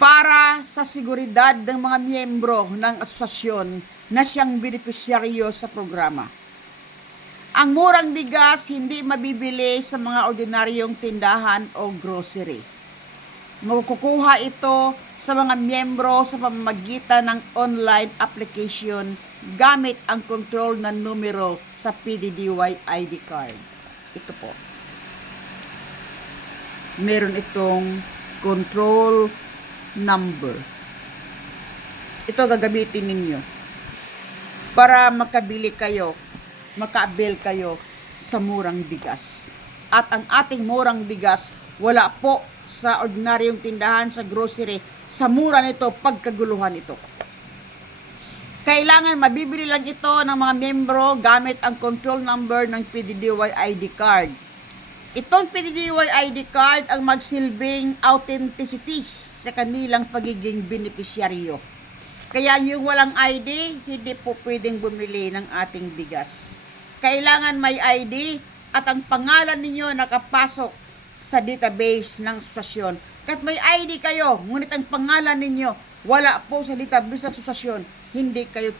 Para sa seguridad ng mga miyembro ng asosasyon na siyang benepisyaryo sa programa. Ang murang bigas hindi mabibili sa mga ordinaryong tindahan o grocery. Makukuha ito sa mga miyembro sa pamamagitan ng online application gamit ang control na numero sa PDDY ID card. Ito po. Meron itong control number. Ito gagamitin ninyo para makaabil kayo sa murang bigas. At ang ating murang bigas, Wala po sa ordinaryong tindahan, sa grocery, sa mura nito, pagkaguluhan ito. Kailangan mabibili lang ito ng mga miyembro gamit ang control number ng PDDY ID card. Itong PDDY ID card ang magsilbing authenticity sa kanilang pagiging benepisyaryo. Kaya yung walang ID, hindi po pwedeng bumili ng ating bigas. Kailangan may ID at ang pangalan ninyo nakapasok sa database ng asosasyon. Kahit may ID kayo, ngunit ang pangalan ninyo wala po sa database ng asosasyon, hindi kayo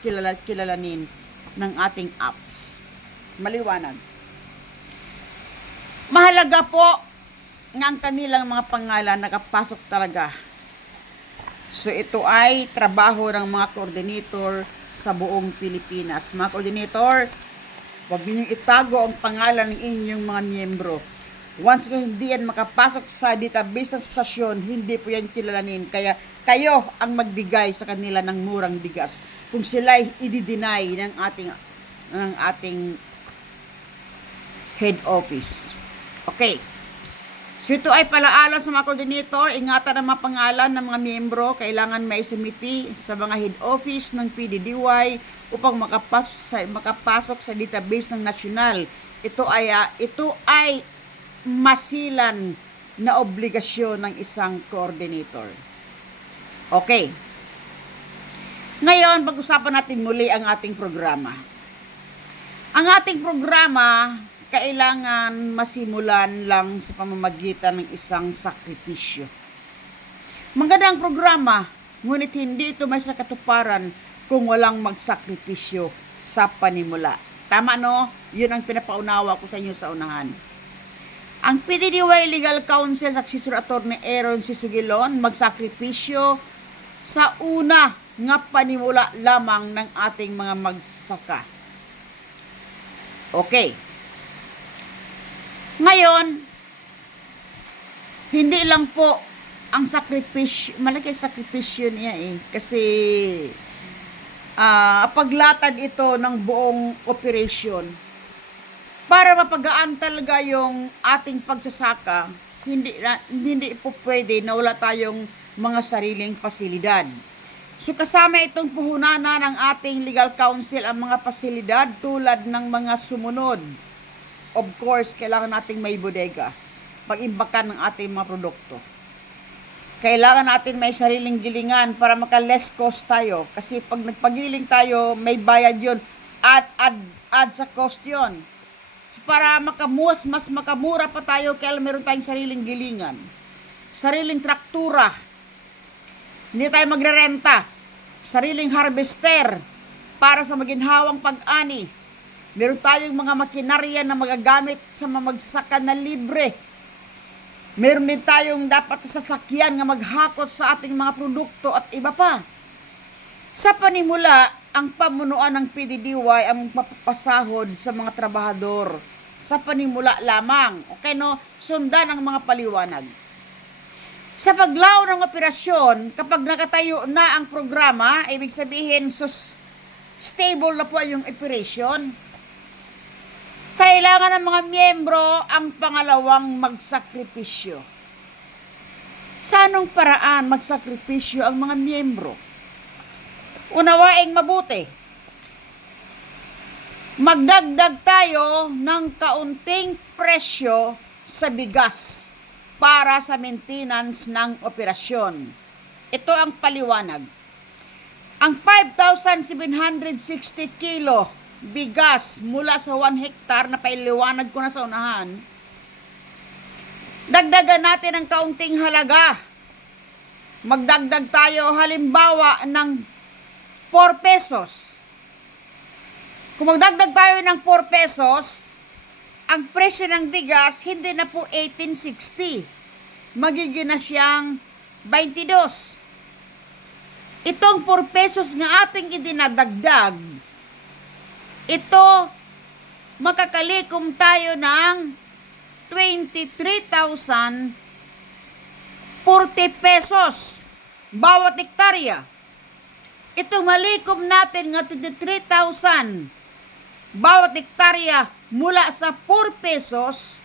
kilalanin ng ating apps. Maliwanag. Mahalaga po nga ang kanilang mga pangalan nakapasok talaga. So ito ay trabaho ng mga coordinator sa buong Pilipinas. Mga coordinator, huwag ninyong itago ang pangalan ng inyong mga miyembro. Once nga hindi yan makapasok sa database ng asosasyon, hindi po yan kilalanin. Kaya kayo ang magbigay sa kanila ng murang bigas kung sila'y i-deny ng ating head office. Okay. So ito ay palaala sa mga coordinator, ingatan ang mga pangalan ng mga miyembro, kailangan may sumiti sa mga head office ng PDDY upang makapasok sa database ng nasyonal. Ito ay masilan na obligasyon ng isang coordinator. Okay. Ngayon, pag-usapan natin muli ang ating programa. Ang ating programa kailangan masimulan lang sa pamamagitan ng isang sakripisyo. Magandang programa, ngunit hindi ito may sakatuparan kung walang magsakripisyo sa panimula. Tama no? Yun ang pinapaunawa ko sa inyo sa unahan. Ang PDDY Legal Counsel Successor Attorney Aaron C. Sugilon magsakripisyo sa una nga panimula lamang ng ating mga magsasaka. Okay. Ngayon, hindi lang po ang sakripisyo, malaki sakripisyo niya kasi paglatad ito ng buong operation. Para mapagaan talaga yung ating pagsasaka, hindi po pwede na wala tayong mga sariling pasilidad. So kasama itong puhunanan ng ating legal counsel ang mga pasilidad tulad ng mga sumunod. Of course, kailangan nating may bodega pag-imbakan ng ating mga produkto. Kailangan natin may sariling gilingan para maka-less cost tayo. Kasi pag nagpagiling tayo, may bayad yun. Add sa cost yun. So, para mas makamura pa tayo, kaya meron tayong sariling gilingan. Sariling traktura. Hindi tayo magrerenta. Sariling harvester para sa maginhawang pag-ani. Meron tayong mga makinarya na magagamit sa mamagsaka na libre. Meron din tayong dapat sasakyan na maghakot sa ating mga produkto at iba pa. Sa panimula, ang pamunuan ng PDDY ang magpapasahod sa mga trabahador. Sa panimula lamang. Okay no? Sundan ang mga paliwanag. Sa paglaw ng operasyon, kapag nakatayo na ang programa, ibig sabihin stable na po yung operation. Kailangan ng mga miyembro ang pangalawang magsakripisyo. Sa anong paraan magsakripisyo ang mga miyembro? Unawaing mabuti. Magdagdag tayo ng kaunting presyo sa bigas para sa maintenance ng operasyon. Ito ang paliwanag. Ang 5,760 kilo bigas mula sa 1 hektar na pailiwanag ko na sa unahan, dagdagan natin ng kaunting halaga. Magdagdag tayo halimbawa ng 4 pesos. Kung magdagdag tayo ng 4 pesos, ang presyo ng bigas hindi na po 18.60. Magiging na siyang 22. Itong 4 pesos nga ating idinadagdag, ito, makakalikom tayo ng 23,040 pesos bawat hektarya. Ito malikom natin nga 23,000 bawat hektarya mula sa 4 pesos,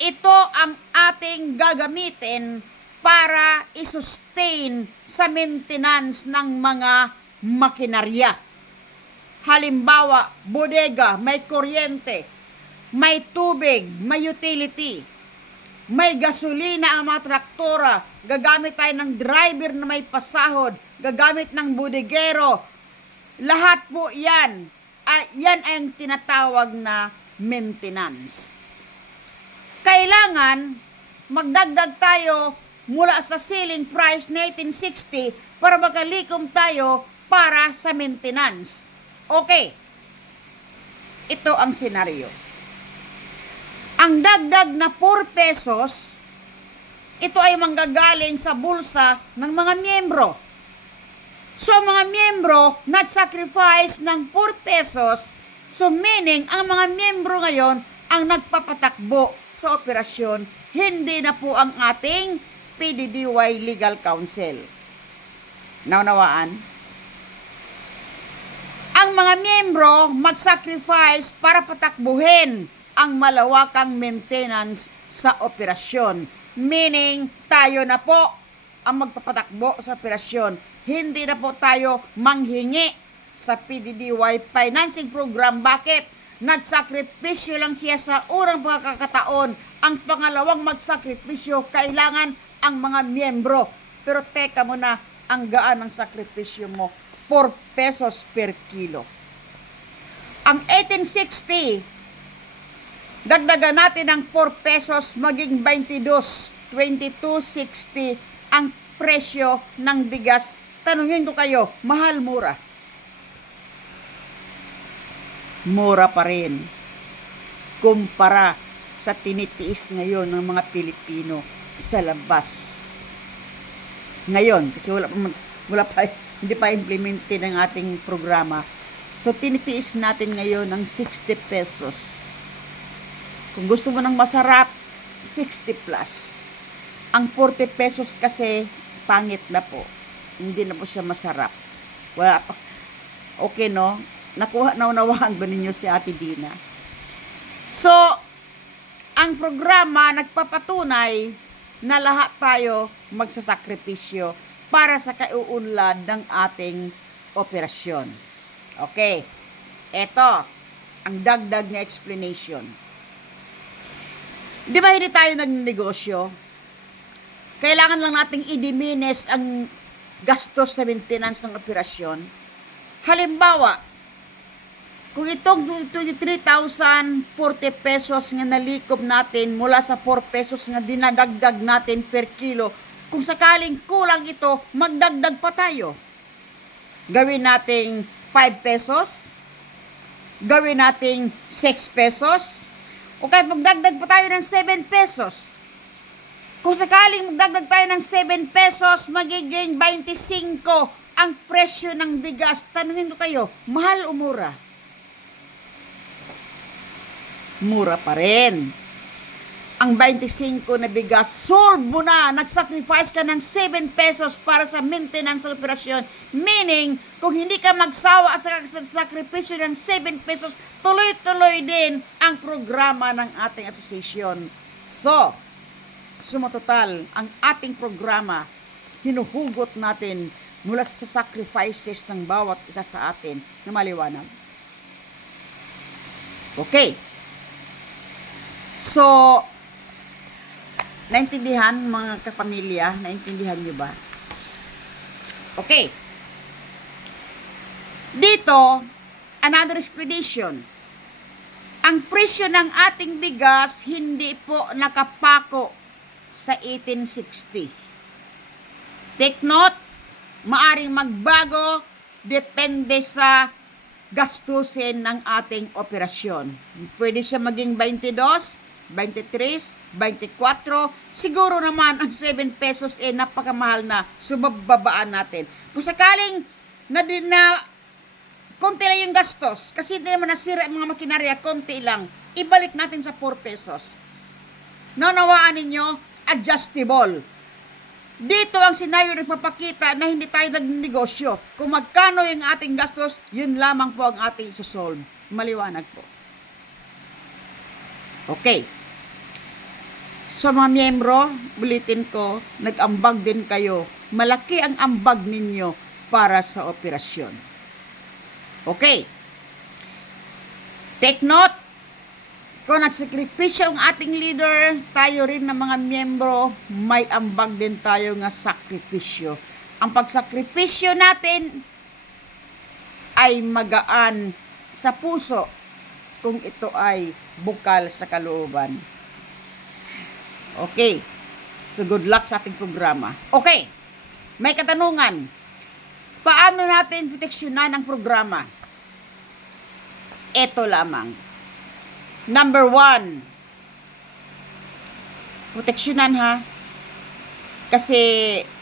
ito ang ating gagamitin para i-sustain sa maintenance ng mga makinarya. Halimbawa, bodega, may kuryente, may tubig, may utility, may gasolina ang mga traktora, gagamit tayo ng driver na may pasahod, gagamit ng bodegero, lahat po yan. Yan ay ang tinatawag na maintenance. Kailangan magdagdag tayo mula sa ceiling price na 1860 para makalikom tayo para sa maintenance. Okay, ito ang senaryo. Ang dagdag na 4 pesos, ito ay manggagaling sa bulsa ng mga miyembro. So, ang mga miyembro nag-sacrifice ng 4 pesos, so meaning, ang mga miyembro ngayon ang nagpapatakbo sa operasyon, hindi na po ang ating PDDY Legal Counsel. Naunawaan? Ang mga miyembro mag-sacrifice para patakbuhin ang malawakang maintenance sa operasyon. Meaning, tayo na po ang magpapatakbo sa operasyon. Hindi na po tayo manghingi sa PDDY financing program. Bakit? Nagsakripisyo lang siya sa unang pagkakataon. Ang pangalawang magsakripisyo, kailangan ang mga miyembro. Pero teka muna, ang gaan ng sakripisyo mo, 4 pesos per kilo. Ang 1860, dagdagan natin ng 4 pesos, maging 22.60 ang presyo ng bigas. Tanungin ko kayo, mahal, mura? Mura pa rin kumpara sa tinitiis ngayon ng mga Pilipino sa labas. Ngayon, kasi hindi pa implemented ang ating programa. So, tinitiis natin ngayon ng 60 pesos. Kung gusto mo ng masarap, 60 plus. Ang 40 pesos kasi, pangit na po. Hindi na po siya masarap. Wala pa. Okay, no? Naunawaan ba ninyo si Ate Dina? So, ang programa nagpapatunay na lahat tayo magsasakripisyo para sa kauunlad ng ating operasyon. Okay. Ito, ang dagdag na explanation. Di ba hindi tayo nagnegosyo? Kailangan lang nating i-diminish ang gastos sa maintenance ng operasyon. Halimbawa, kung itong 23,040 pesos nga nalikob natin mula sa 4 pesos nga dinadagdag natin per kilo, kung sakaling kulang ito, magdagdag pa tayo. Gawin nating 5 pesos, gawin nating 6 pesos, o kahit magdagdag pa tayo ng 7 pesos. Kung sakaling magdagdag tayo ng 7 pesos, magiging 25 ang presyo ng bigas. Tanungin ko kayo, mahal o mura? Mura pa rin. Ang 25 na bigas, solve mo na, nag-sacrifice ka ng 7 pesos para sa maintenance ng operasyon. Meaning, kung hindi ka magsawa sa sakripisyo ng 7 pesos, tuloy-tuloy din ang programa ng ating association. So, suma total, ang ating programa, hinuhugot natin mula sa sacrifices ng bawat isa sa atin na maliwanag. Okay. So, naintindihan mga kapamilya? Naintindihan niyo ba? Okay. Dito, another explanation. Ang presyo ng ating bigas hindi po nakapako sa 1860. Take note, maaring magbago depende sa gastusin ng ating operasyon. Pwede siya maging 22, 23, 24. Siguro naman ang 7 pesos napakamahal na, subababaan natin. Kung sakaling na konti lang yung gastos, kasi hindi naman nasira ang mga makinarya, konti lang, ibalik natin sa 4 pesos. Naunawaan ninyo, adjustable. Dito ang senaryo nagpapakita na hindi tayo nagnegosyo. Kung magkano yung ating gastos, yun lamang po ang ating isosolve. Maliwanag po. Okay. Sa mga miyembro, bulitin ko, nag-ambag din kayo. Malaki ang ambag ninyo para sa operasyon. Okay. Take note, kung nagsakripisyo ang ating leader, tayo rin na mga miyembro, may ambag din tayo nga sakripisyo. Ang pagsakripisyo natin ay magaan sa puso kung ito ay bukal sa kalooban. Okay. So good luck sa ating programa. Okay. May katanungan. Paano natin proteksyonan ang programa? Ito lamang. Number 1. Proteksyonan ha. Kasi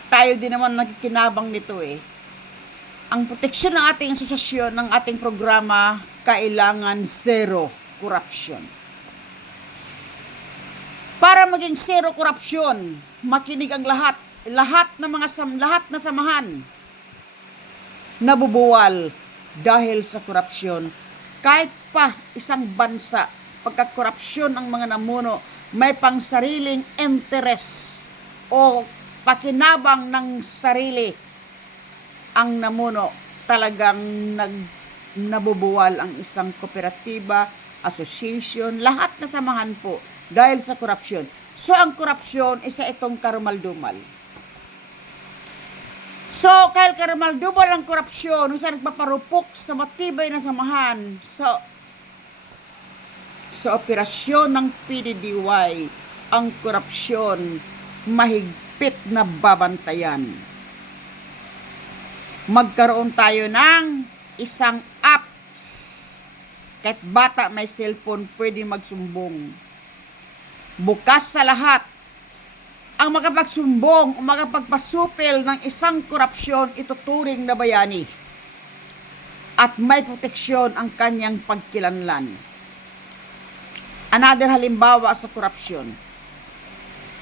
tayo din naman nagkikinabang nito eh. Ang proteksyon ng ating asosasyon, ng ating programa, kailangan zero corruption. Para maging zero corruption, makinig ang lahat na samahan nabubuwal dahil sa korupsyon. Kahit pa isang bansa, pagka-korupsyon ang mga namuno, may pangsariling interes o pakinabang ng sarili ang namuno, talagang nabubuwal ang isang kooperatiba, association, lahat na samahan po dahil sa korupsyon. So, ang korupsyon, isa itong karumaldumal. So, kahit karumaldumal ang korupsyon, isa nagpaparupok sa matibay na samahan sa operasyon ng PDDY, ang korupsyon mahigpit na babantayan. Magkaroon tayo ng isang apps. Kahit bata may cellphone, pwede magsumbong. Bukas sa lahat. Ang makapagsumbong o makapagpasupil ng isang korupsyon, ituturing na bayani. At may proteksyon ang kanyang pagkilanlan. Another halimbawa sa korupsyon.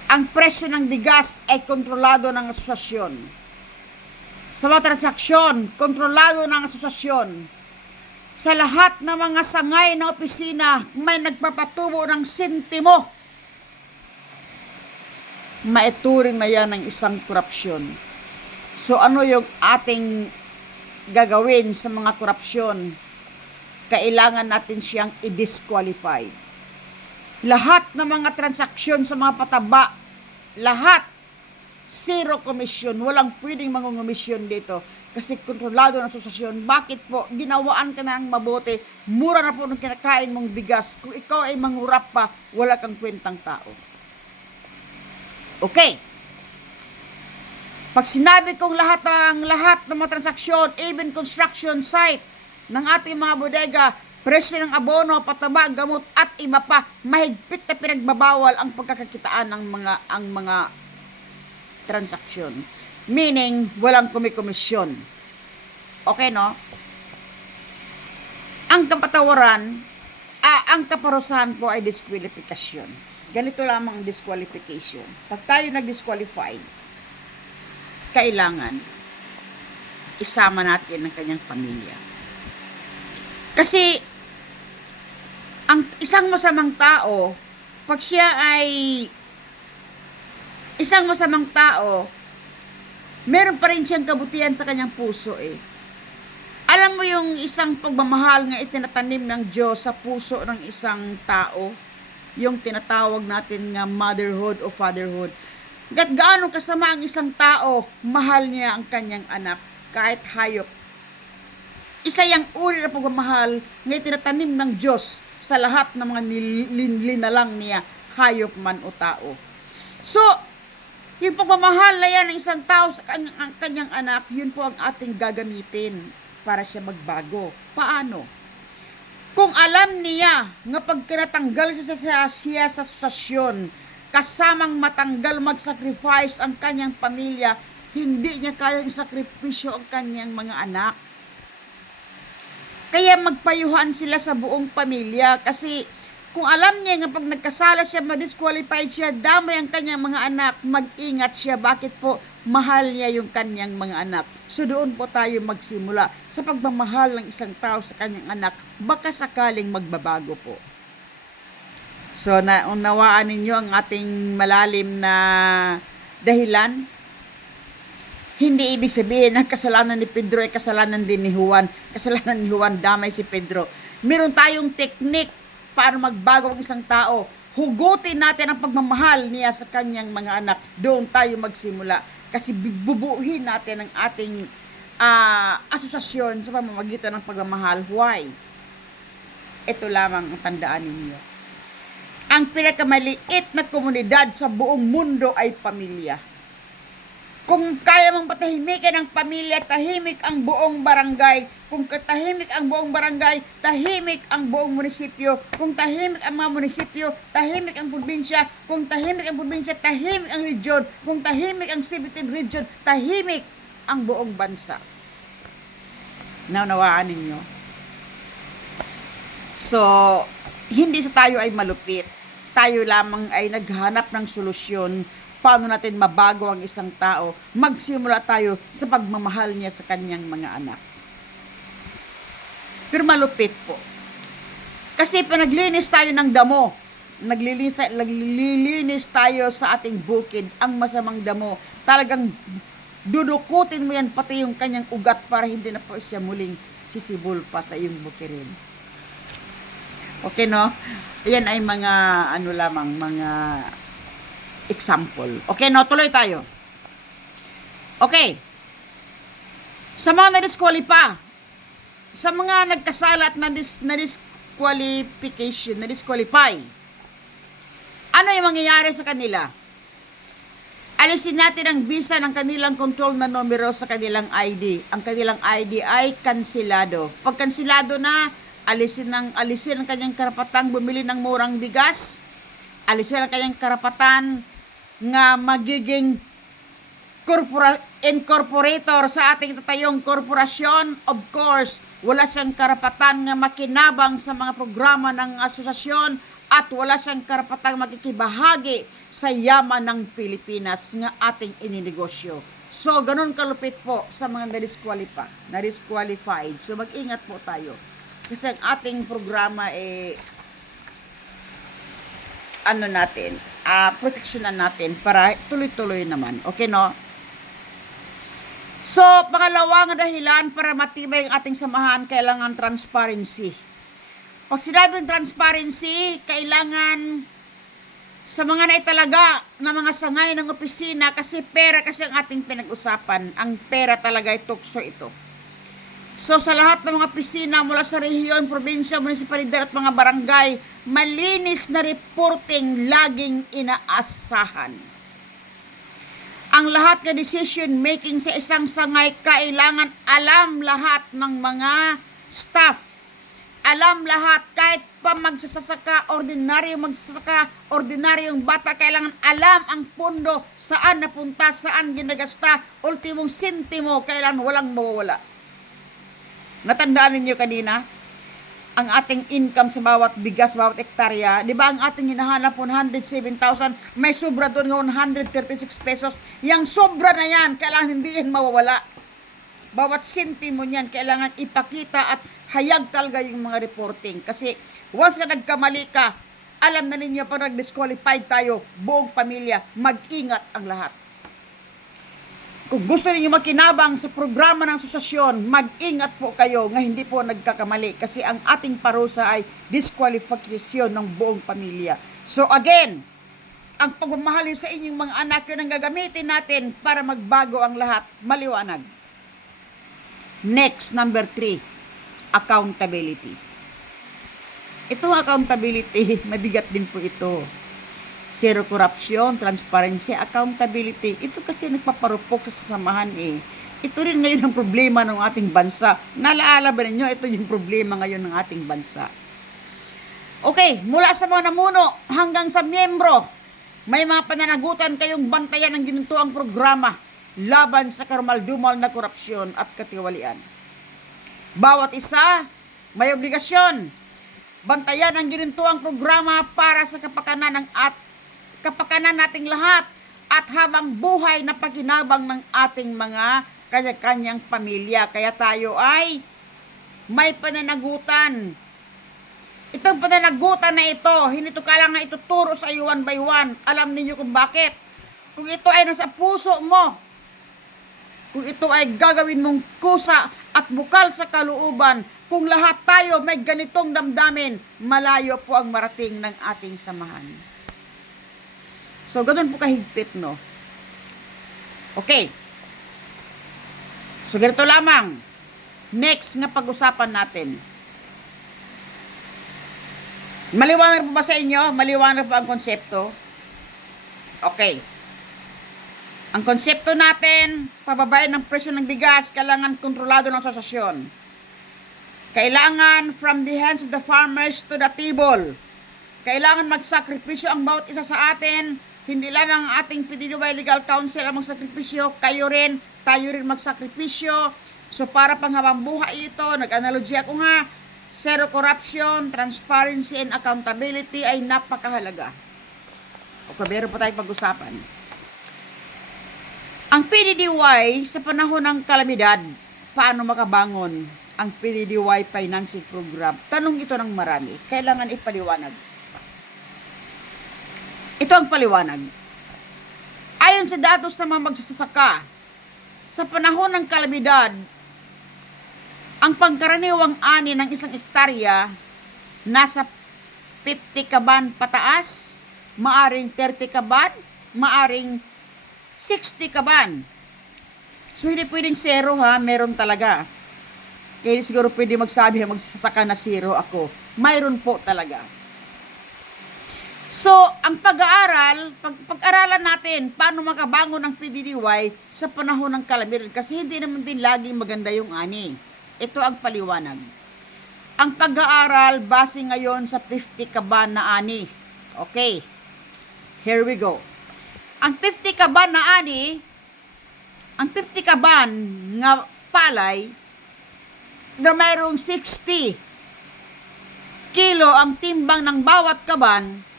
Ang presyo ng bigas ay kontrolado ng asosasyon. Sa mga transaksyon, kontrolado ng asosasyon. Sa lahat ng mga sangay ng opisina, may nagpapatubo ng sentimo. Maituring na yan ng isang korupsyon. So ano yung ating gagawin sa mga korupsyon? Kailangan natin siyang i-disqualify. Lahat ng mga transaksyon sa mga pataba, lahat zero commission, walang pwedeng mangungumisyon dito kasi kontrolado ng asosasyon. Bakit po? Ginawaan ka na ng mabuti, mura na po ng kinakain mong bigas. Kung ikaw ay mangurap pa, wala kang kwentang tao. Okay. Pag sinabi kong lahat ng mga transaksyon, even construction site ng ating mga bodega, presyo ng abono, pataba, gamot at iba pa, mahigpit na pinagbabawal ang pagkakakitaan ng mga transaksyon. Meaning, walang kumikomisyon. Okay, no? Ang kapatawaran, ang kaparusahan po ay disqualification. Ganito lamang ang disqualification. Pag tayo nag-disqualified, kailangan isama natin ang kanyang pamilya. Kasi, ang isang masamang tao, pag siya ay isang masamang tao, meron pa rin siyang kabutihan sa kanyang puso eh. Alam mo yung isang pagmamahal nga itinatanim ng Diyos sa puso ng isang tao, yung tinatawag natin nga motherhood o fatherhood. Gaano kasama ang isang tao, mahal niya ang kanyang anak, kahit hayop. Isa yung uri na pagmamahal nga itinatanim ng Diyos sa lahat ng mga linalang niya, hayop man o tao. So, yung pagmamahal na yan ng isang tao sa kanyang anak, yun po ang ating gagamitin para siya magbago. Paano? Kung alam niya nga pag kinatanggal siya sa asosasyon, kasamang matanggal mag-sacrifice ang kanyang pamilya, hindi niya kayang sakripisyo ang kanyang mga anak. Kaya magpayuhan sila sa buong pamilya kasi kung alam niya nga pag nagkasala siya, ma-disqualified siya, damay ang kanyang mga anak, mag-ingat siya. Bakit po? Mahal niya yung kanyang mga anak. So doon po tayo magsimula sa pagmamahal ng isang tao sa kanyang anak, baka sakaling magbabago po. So, naunawaan ninyo ang ating malalim na dahilan. Hindi ibig sabihin na kasalanan ni Pedro ay kasalanan din ni Juan. Kasalanan ni Juan, damay si Pedro. Meron tayong teknik para magbago ang isang tao. Hugutin natin ang pagmamahal niya sa kanyang mga anak. Doon tayo magsimula. Kasi bubuuhin natin ang ating asosasyon sa pamamagitan ng pagmamahal. Why? Ito lamang ang tandaan ninyo. Ang pinakamaliit na komunidad sa buong mundo ay pamilya. Kung kaya mong patahimikin ang pamilya, tahimik ang buong barangay. Kung tahimik ang buong barangay, tahimik ang buong munisipyo. Kung tahimik ang mga munisipyo, tahimik ang probinsya. Kung tahimik ang probinsya, tahimik ang region. Kung tahimik ang 17 region, tahimik ang buong bansa. Naunawaan ninyo? So, hindi sa tayo ay malupit. Tayo lamang ay naghanap ng solusyon. Paano natin mabago ang isang tao? Magsimula tayo sa pagmamahal niya sa kanyang mga anak. Pero malupit po. Kasi panaglinis tayo ng damo, naglilinis tayo sa ating bukid, ang masamang damo, talagang dudukutin mo yan pati yung kanyang ugat para hindi na po siya muling sisibol pa sa iyong bukirin. Okay, no? Yan ay mga mga example. Okay, no? Tuloy tayo. Okay. Sa mga na-disqualify, sa mga nagkasala at na-disqualify, ano yung mangyayari sa kanila? Alisin natin ang visa ng kanilang control na numero sa kanilang ID. Ang kanilang ID ay kansilado. Pag kansilado na, alisin ang kanyang karapatang bumili ng murang bigas. Alisin ang kanyang karapatan nga magiging incorporator sa ating tatayong korporasyon. Of course, wala siyang karapatan nga makinabang sa mga programa ng asosasyon at wala siyang karapatang makikibahagi sa yaman ng Pilipinas nga ating ininegosyo. So, ganun kalupit po sa mga na-disqualified. So, mag-ingat po tayo. Kasi ang ating programa proteksyonan natin para tuloy-tuloy naman. Okay, no? So, pangalawang dahilan para matibay ang ating samahan, kailangan transparency. Pag sinabing transparency, kailangan sa mga naitalaga na mga sangay ng opisina, kasi pera kasi ang ating pinag-usapan. Ang pera talaga ay tukso ito. So, sa lahat ng mga opisina mula sa rehiyon, probinsya, munisipalidad at mga barangay, malinis na reporting laging inaasahan. Ang lahat ng decision making sa isang sangay, kailangan alam lahat ng mga staff. Alam lahat, kahit pa ordinaryong bata, kailangan alam ang pondo, saan napunta, saan ginagasta, ultimong sentimo, kailangan walang mawawala. Natandaan ninyo kanina, ang ating income sa bawat bigas, bawat ektarya, di ba ang ating hinahanap 107,000, may sobra doon ng 136 pesos. Yang sobra na yan, kailangan hindi yan mawawala. Bawat sentimo niyan, kailangan ipakita at hayag talaga yung mga reporting. Kasi once na nagkamali ka, alam na ninyo pag nag-disqualified tayo, buong pamilya, mag-ingat ang lahat. Kung gusto niyo makinabang sa programa ng asosasyon, mag-ingat po kayo nga hindi po nagkakamali. Kasi ang ating parusa ay disqualification ng buong pamilya. So again, ang pagmamahal sa inyong mga anak yun ang gagamitin natin para magbago ang lahat. Maliwanag. Next, number 3, accountability. Itong accountability, mabigat din po ito. Zero corruption, transparency, accountability. Ito kasi nagpaparupok sa sasamahan Ito rin ngayon ang problema ng ating bansa. Nalaala ba ninyo? Ito yung problema ngayon ng ating bansa. Okay, mula sa mga namuno hanggang sa miyembro, may mga pananagutan kayong bantayan ng ginuntuang programa laban sa karumal-dumal na korupsyon at katiwalian. Bawat isa may obligasyon bantayan ang ginuntuang programa para sa kapakanan nating lahat at habang buhay na pakinabang ng ating mga kanya-kanyang pamilya. Kaya tayo ay may pananagutan Itong pananagutan na ito, hindi ito kailangan ituturo sa iyo one by one. Alam niyo kung bakit. Kung ito ay nasa puso mo, kung ito ay gagawin mong kusa at bukal sa kalooban, kung lahat tayo may ganitong damdamin, malayo po ang marating ng ating samahan. So, ganun po kahigpit, no? Okay. So, ganito lamang. Next nga pag-usapan natin. Maliwanag po ba sa inyo? Maliwanag po ang konsepto? Okay. Ang konsepto natin, pababain ng presyo ng bigas, kailangan kontrolado ng asosasyon. Kailangan from the hands of the farmers to the table. Kailangan magsakripisyo ang bawat isa sa atin. Hindi lamang ang ating PDDY Legal Council ang magsakripisyo, kayo rin, tayo rin magsakripisyo. So para panghabang buhay ito, nag-analogy ako nga, zero corruption, transparency, and accountability ay napakahalaga. Okay, meron pa tayong pag-usapan. Ang PDDY sa panahon ng kalamidad, paano makabangon ang PDDY financing program? Tanong ito ng marami. Kailangan ipaliwanag. Ito ang paliwanag. Ayon sa datos ng mga magsasaka, sa panahon ng kalamidad, ang pangkaraniwang ani ng isang hektarya nasa 50 kaban pataas, maaring 30 kaban, maaring 60 kaban. So hindi pwedeng zero ha, meron talaga. Kaya siguro pwede magsabi, magsasaka na zero ako. Mayroon po talaga. So, ang pag-aaral, pag-aralan natin paano makabangon ang PDDY sa panahon ng kalamidad kasi hindi naman din laging maganda yung ani. Ito ang paliwanag. Ang pag-aaral base ngayon sa 50 kaban na ani. Okay. Here we go. Ang 50 kaban na ani, ang 50 kaban nga palay na mayroong 60 kilo ang timbang ng bawat kaban.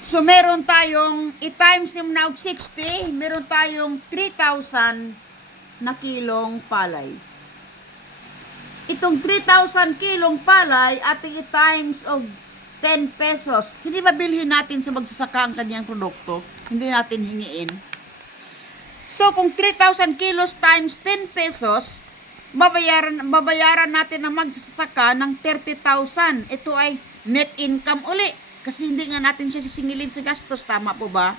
So meron tayong i-times yung now 60, meron tayong 3,000 na kilong palay. Itong 3,000 kilong palay ating i-times of 10 pesos. Hindi mabilhin natin sa magsasaka ang kanyang produkto. Hindi natin hingiin. So, kung 3,000 kilos times 10 pesos, babayaran natin ang magsasaka ng 30,000. Ito ay net income uli. Kasi hindi nga natin siya sisingilin sa gastos. Tama po ba?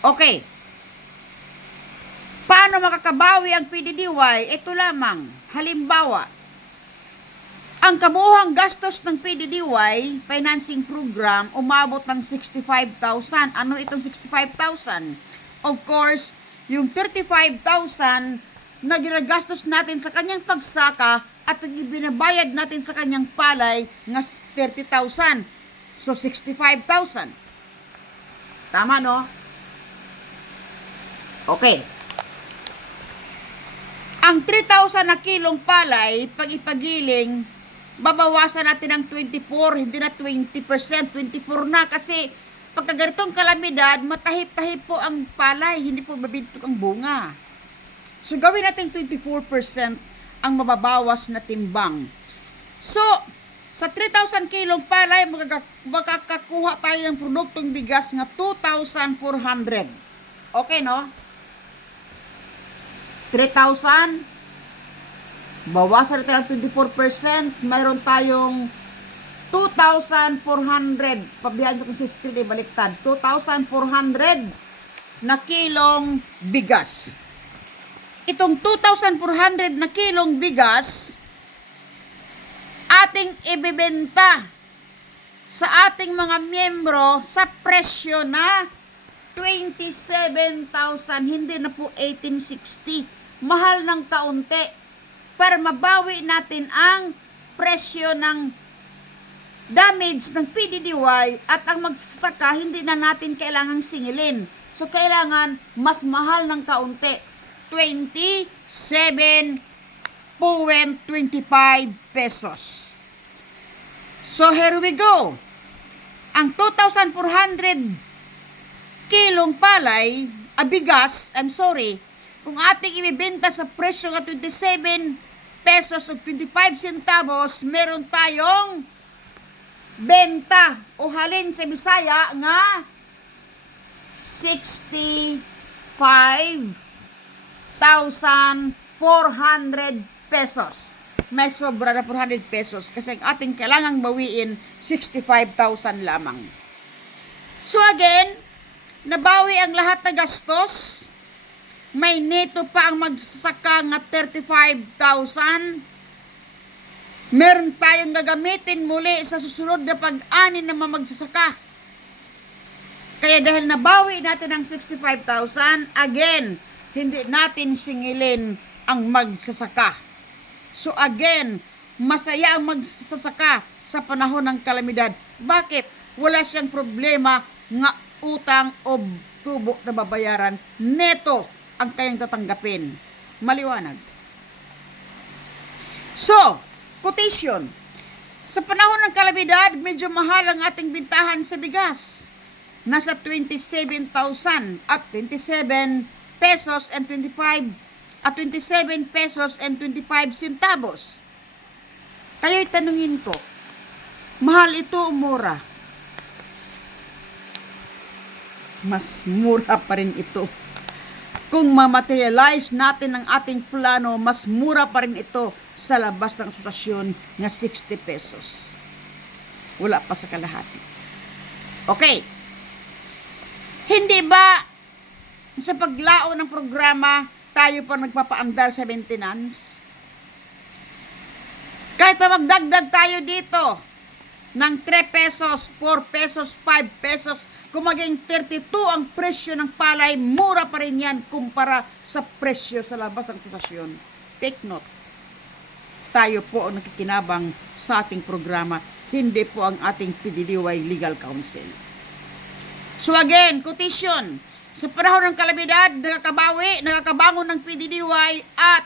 Okay. Paano makakabawi ang PDDY? Ito lamang. Halimbawa, ang kabuuang gastos ng PDDY financing program umabot ng 65,000. Ano itong 65,000? Of course, yung 35,000 na ginagastos natin sa kanyang pagsaka at ang ibinabayad natin sa kanyang palay ng 30,000. So, 65,000. Tama, no? Okay. Ang 3,000 na kilong palay, pag ipagiling, babawasan natin ng 24, hindi na 20%, 24 na kasi pagka ganitong kalamidad, matahip-tahip po ang palay, hindi po mabintok ang bunga. So, gawin natin 24% ang mababawas na timbang. So, sa 3,000 kilong palay, makakakuha tayo ng produktong bigas na 2,400. Okay, no? 3,000, bawasan natin ng 24%, mayroon tayong 2,400. Pabihan ko kung sa screen ay baliktad. 2,400 na kilong bigas. Itong 2,400 na kilong bigas, ating ibebenta sa ating mga miyembro sa presyo na 27,000, hindi na po 1860. Mahal ng kaunti para mabawi natin ang presyo ng damage ng PDDY at ang magsasaka hindi na natin kailangang singilin. So kailangan mas mahal ng kaunti. 27.25 pesos. So here we go. Ang 2,400 kilong palay, kung ating ibibenta sa presyo ng 27 pesos o 25 centavos, meron tayong benta o halin sa Bisaya nga 65,400 pesos. May sobra na 400 pesos kasi ang ating kailangang bawiin 65,000 lamang. So again, nabawi ang lahat ng gastos. May neto pa ang magsasaka nga 35,000. Meron tayong gagamitin muli sa susunod na pag-ani na magsasaka. Kaya dahil nabawi natin ang 65,000, again, hindi natin singilin ang magsasaka. So again, masaya ang magsasaka sa panahon ng kalamidad. Bakit? Wala siyang problema nga utang o tubo na babayaran. Neto ang kayang tatanggapin. Maliwanag. So, quotation. Sa panahon ng kalamidad, medyo mahal ang ating bintahan sa bigas. Nasa 27,000 at 27 pesos and 25 at 27 pesos and 25 centavos. Kayo'y tanungin ko, mahal ito o mura? Mas mura pa rin ito. Kung ma-materialize natin ang ating plano, mas mura pa rin ito sa labas ng asosasyon na 60 pesos. Wala pa sa kalahati. Okay. Hindi ba sa paglao ng programa, tayo pa nagpapaandar sa maintenance? Kahit pa magdagdag tayo dito ng 3 pesos, 4 pesos, 5 pesos, kung maging 32 ang presyo ng palay, mura pa rin yan kumpara sa presyo sa labas ng asosasyon. Take note. Tayo po ang nakikinabang sa ating programa, hindi po ang ating PDDY Legal Counsel. So again, quotation. Sa panahon ng kalamidad, nakakabangon ng PDDY at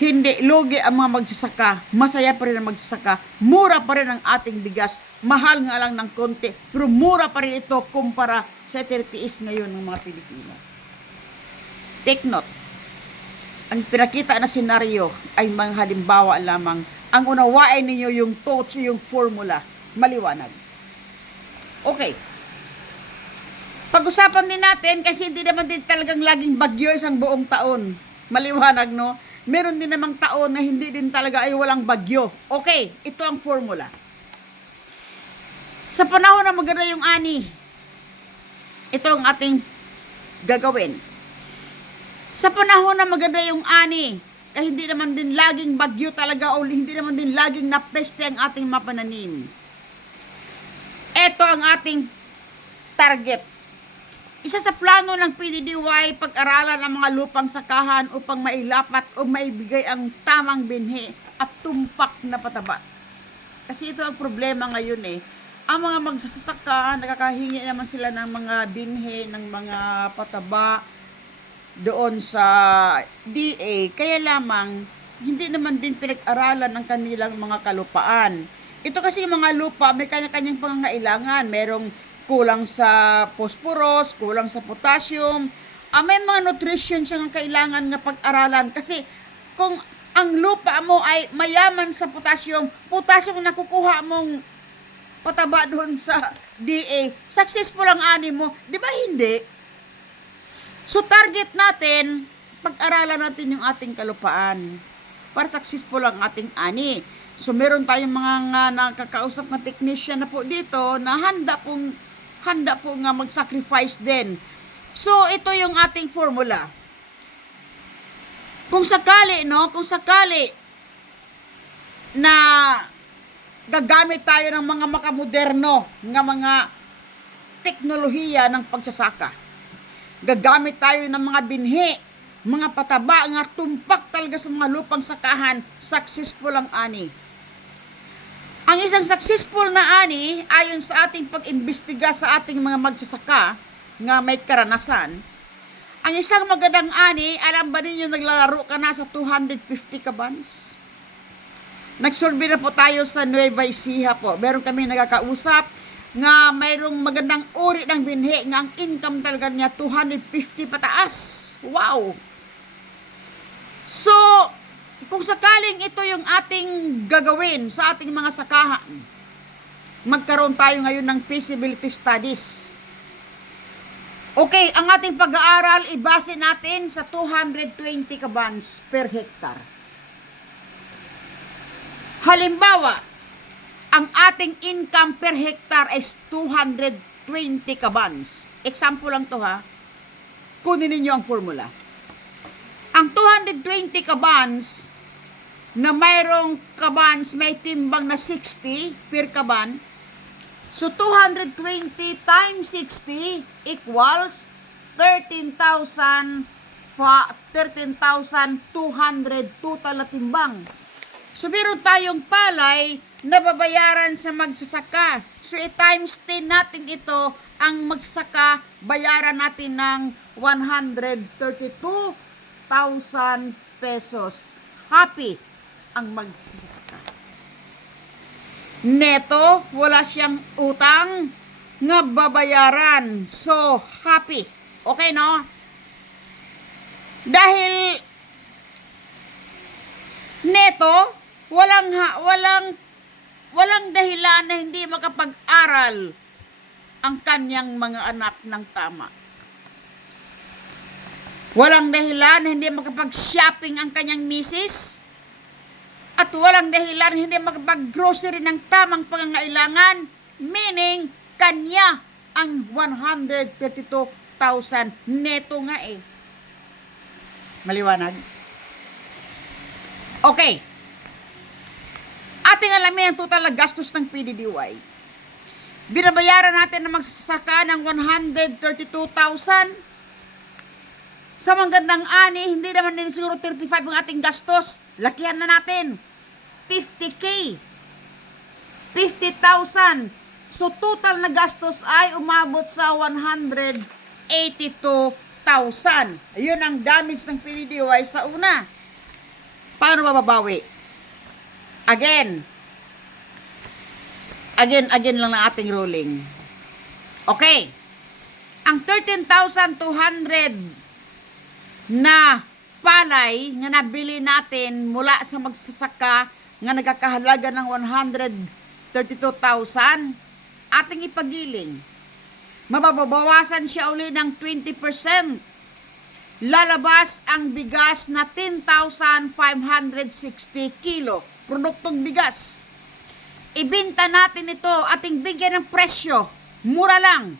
hindi lugi ang mga magsasaka, masaya pa rin ang magsasaka, mura pa rin ang ating bigas, mahal nga lang ng konti, pero mura pa rin ito kumpara sa tinitiis ngayon ng mga Pilipino. Take note, ang pinakita na senaryo ay mga halimbawa lamang. Ang unawain ninyo yung thoughts, yung formula, maliwanag. Okay. Pag-usapan din natin kasi hindi naman din talagang laging bagyo isang buong taon. Maliwanag, no? Meron din namang taon na hindi din talaga ay walang bagyo. Okay, ito ang formula. Sa panahon na maganda yung ani, ito ang ating gagawin. Sa panahon na maganda yung ani, hindi naman din laging bagyo talaga o hindi naman din laging napeste ang ating mapananim. Ito ang ating target. Isa sa plano ng PDDY, pag-aralan ang mga lupang sakahan upang mailapat o maibigay ang tamang binhi at tumpak na pataba. Kasi ito ang problema ngayon eh. Ang mga magsasaka, nakakahingi naman sila ng mga binhi, ng mga pataba doon sa DA. Kaya lamang, hindi naman din pinag-aralan ang kanilang mga kalupaan. Ito kasi yung mga lupa, may kanya-kanyang pangangailangan. Merong kulang sa phosphorus, kulang sa potassium. May mga nutrition siyang kailangan nga pag-aralan. Kasi kung ang lupa mo ay mayaman sa potassium na nakukuha mong pataba doon sa DA, successful ang ani mo. Di ba hindi? So target natin, pag-aralan natin yung ating kalupaan para successful ang ating ani. So meron tayong mga nakakausap na technician na po dito na handa po nga mag-sacrifice din. So, ito yung ating formula. Kung sakali na gagamit tayo ng mga makamoderno ng mga teknolohiya ng pagsasaka. Gagamit tayo ng mga binhi, mga pataba, nga tumpak talaga sa mga lupang sakahan, successful ang ani. Ang isang successful na ani, ayon sa ating pag-imbestiga sa ating mga magsasaka, nga may karanasan, ang isang magandang ani, alam ba ninyo naglalaro ka na sa 250 kabans? Nagsurvey na po tayo sa Nueva Ecija po. Meron kami nagkakausap nga mayroong magandang uri ng binhi nga ang income talaga niya 250 pataas. Wow! So, kung sakaling ito yung ating gagawin sa ating mga sakahan, magkaroon tayo ngayon ng feasibility studies. Okay, ang ating pag-aaral, ibase natin sa 220 kabans per hektar. Halimbawa, ang ating income per hektar is 220 kabans. Example lang to ha. Kunin ninyo ang formula. Ang 220 kabans na mayroong kabans may timbang na 60 per kaban. So 220 times 60 equals 13,200 total na timbang. So meron tayong palay na babayaran sa magsasaka. So i-times 10 natin ito, ang magsasaka bayaran natin ng 132,000 pesos. Happy ang magsasaka. Neto, wala siyang utang nga babayaran. So, happy. Okay, no? Dahil neto, walang dahilan na hindi makapag-aral ang kanyang mga anak ng tama. Walang dahilan na hindi makapag-shopping ang kanyang misis. At walang dahilan hindi makapag-grocery ng tamang pangangailangan, meaning kanya ang 132,000 neto nga eh. Maliwanag? Okay. Ating alamin ang total na gastos ng PDDY. Binabayaran natin na magsasaka ng 132,000. Sa manggandang ani, hindi naman din siguro 35 ang ating gastos. Lakihan na natin. 50K. 50,000. So, total na gastos ay umabot sa 182,000. Ayun ang damage ng PDDY sa una. Paano mababawi? Again lang ang ating ruling. Okay. Ang 13,200 na palay nga nabili natin mula sa magsasaka nga nagkakahalaga ng 132,000, ating ipagiling. Mababawasan siya uli ng 20%. Lalabas ang bigas na 10,560 kilo. Produktong bigas. Ibenta natin ito, ating bigyan ng presyo. Mura lang.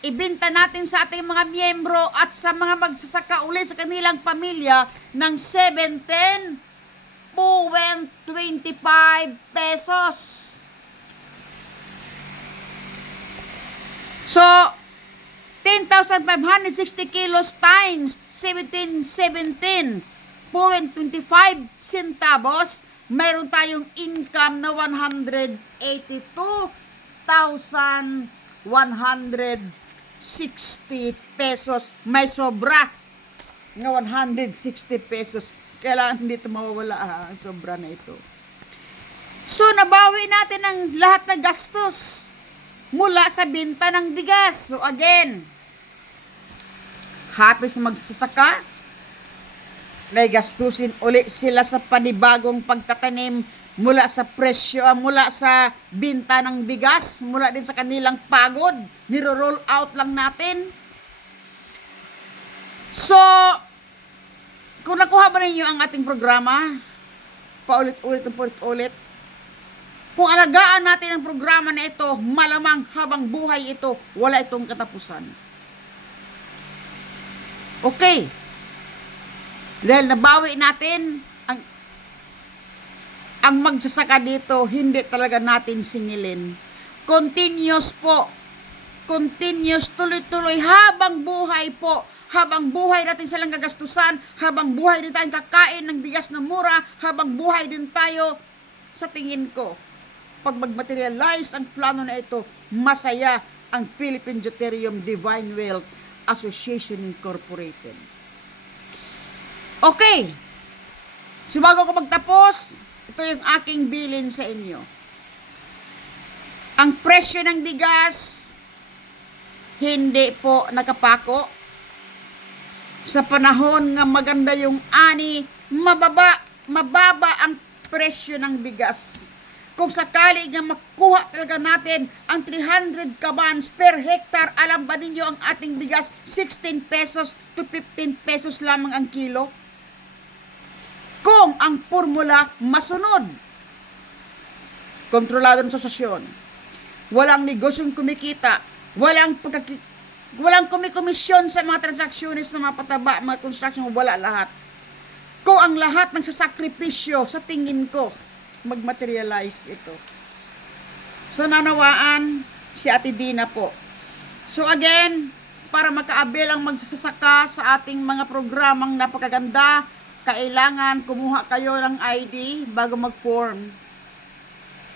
Ibenta natin sa ating mga miyembro at sa mga magsasaka uli sa kanilang pamilya ng 710.25 pesos. So, 10,560 kilos times 17.25 centavos, mayroon tayong income na 182,160 pesos. May sobra na 160 pesos. Kailangan hindi ito mawawala, sobra na ito. So, nabawi natin ang lahat na gastos mula sa binta ng bigas. So, again, happy sa magsasaka. May gastusin uli sila sa panibagong pagtatanim mula sa presyo, mula sa binta ng bigas, mula din sa kanilang pagod. Niro-roll out lang natin. So, kung nakuha ba ninyo ang ating programa, paulit-ulit, kung alagaan natin ang programa na ito, malamang habang buhay ito, wala itong katapusan. Okay. Dahil nabawi natin, ang magsasaka dito, hindi talaga natin singilin. Continuous po. Continuous, tuloy-tuloy, habang buhay po. Habang buhay natin silang gagastusan, habang buhay din tayong kakain ng bigas na mura, habang buhay din tayo, sa tingin ko, pag mag-materialize ang plano na ito, masaya ang Philippine Deuterium Divine Wealth Association Incorporated. Okay. So bago ko magtapos, ito yung aking bilin sa inyo. Ang presyo ng bigas, hindi po nakapako. Sa panahon nga maganda yung ani, mababa mababa ang presyo ng bigas. Kung sakali nga makuha talaga natin ang 300 kabans per hectare, alam ba ninyo ang ating bigas 16 pesos to 15 pesos lamang ang kilo? Kung ang formula masunod, kontrolado ng sosasyon, walang negosyong kumikita, walang kumikomisyon sa mga transaksyones na mga pataba, mga construction, wala lahat. Kung ang lahat ng sasakripisyo, sa tingin ko, magmaterialize ito. So, nanawaan si Ate Dina po. So, again, para makaabil ang magsasaka sa ating mga programang napakaganda, kailangan kumuha kayo ng ID bago mag-form.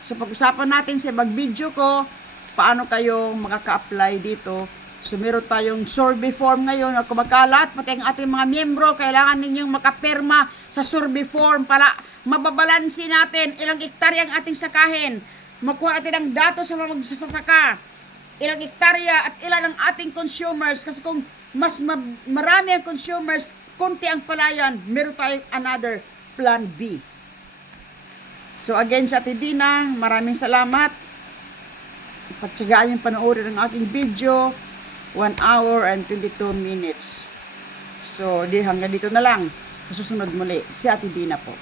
So, pag-usapan natin sa mag-video ko, paano kayo makaka-apply dito. So, meron tayong survey form ngayon na kumakalat, pati ang ating mga miyembro, kailangan ninyong makapirma sa survey form para mababalansin natin ilang hektarya ang ating sakahin. Makuha natin ang datos sa mga magsasaka, ilang hektarya at ilan ang ating consumers. Kasi kung mas marami ang consumers, konti ang palayan, meron tayong another plan B. So again, sa Ate Dina, maraming salamat. Pagtsagaan yung panoorin ng aking video, 1 hour and 22 minutes. So, hanggang dito na lang. Sa susunod muli, si Ate Dina po.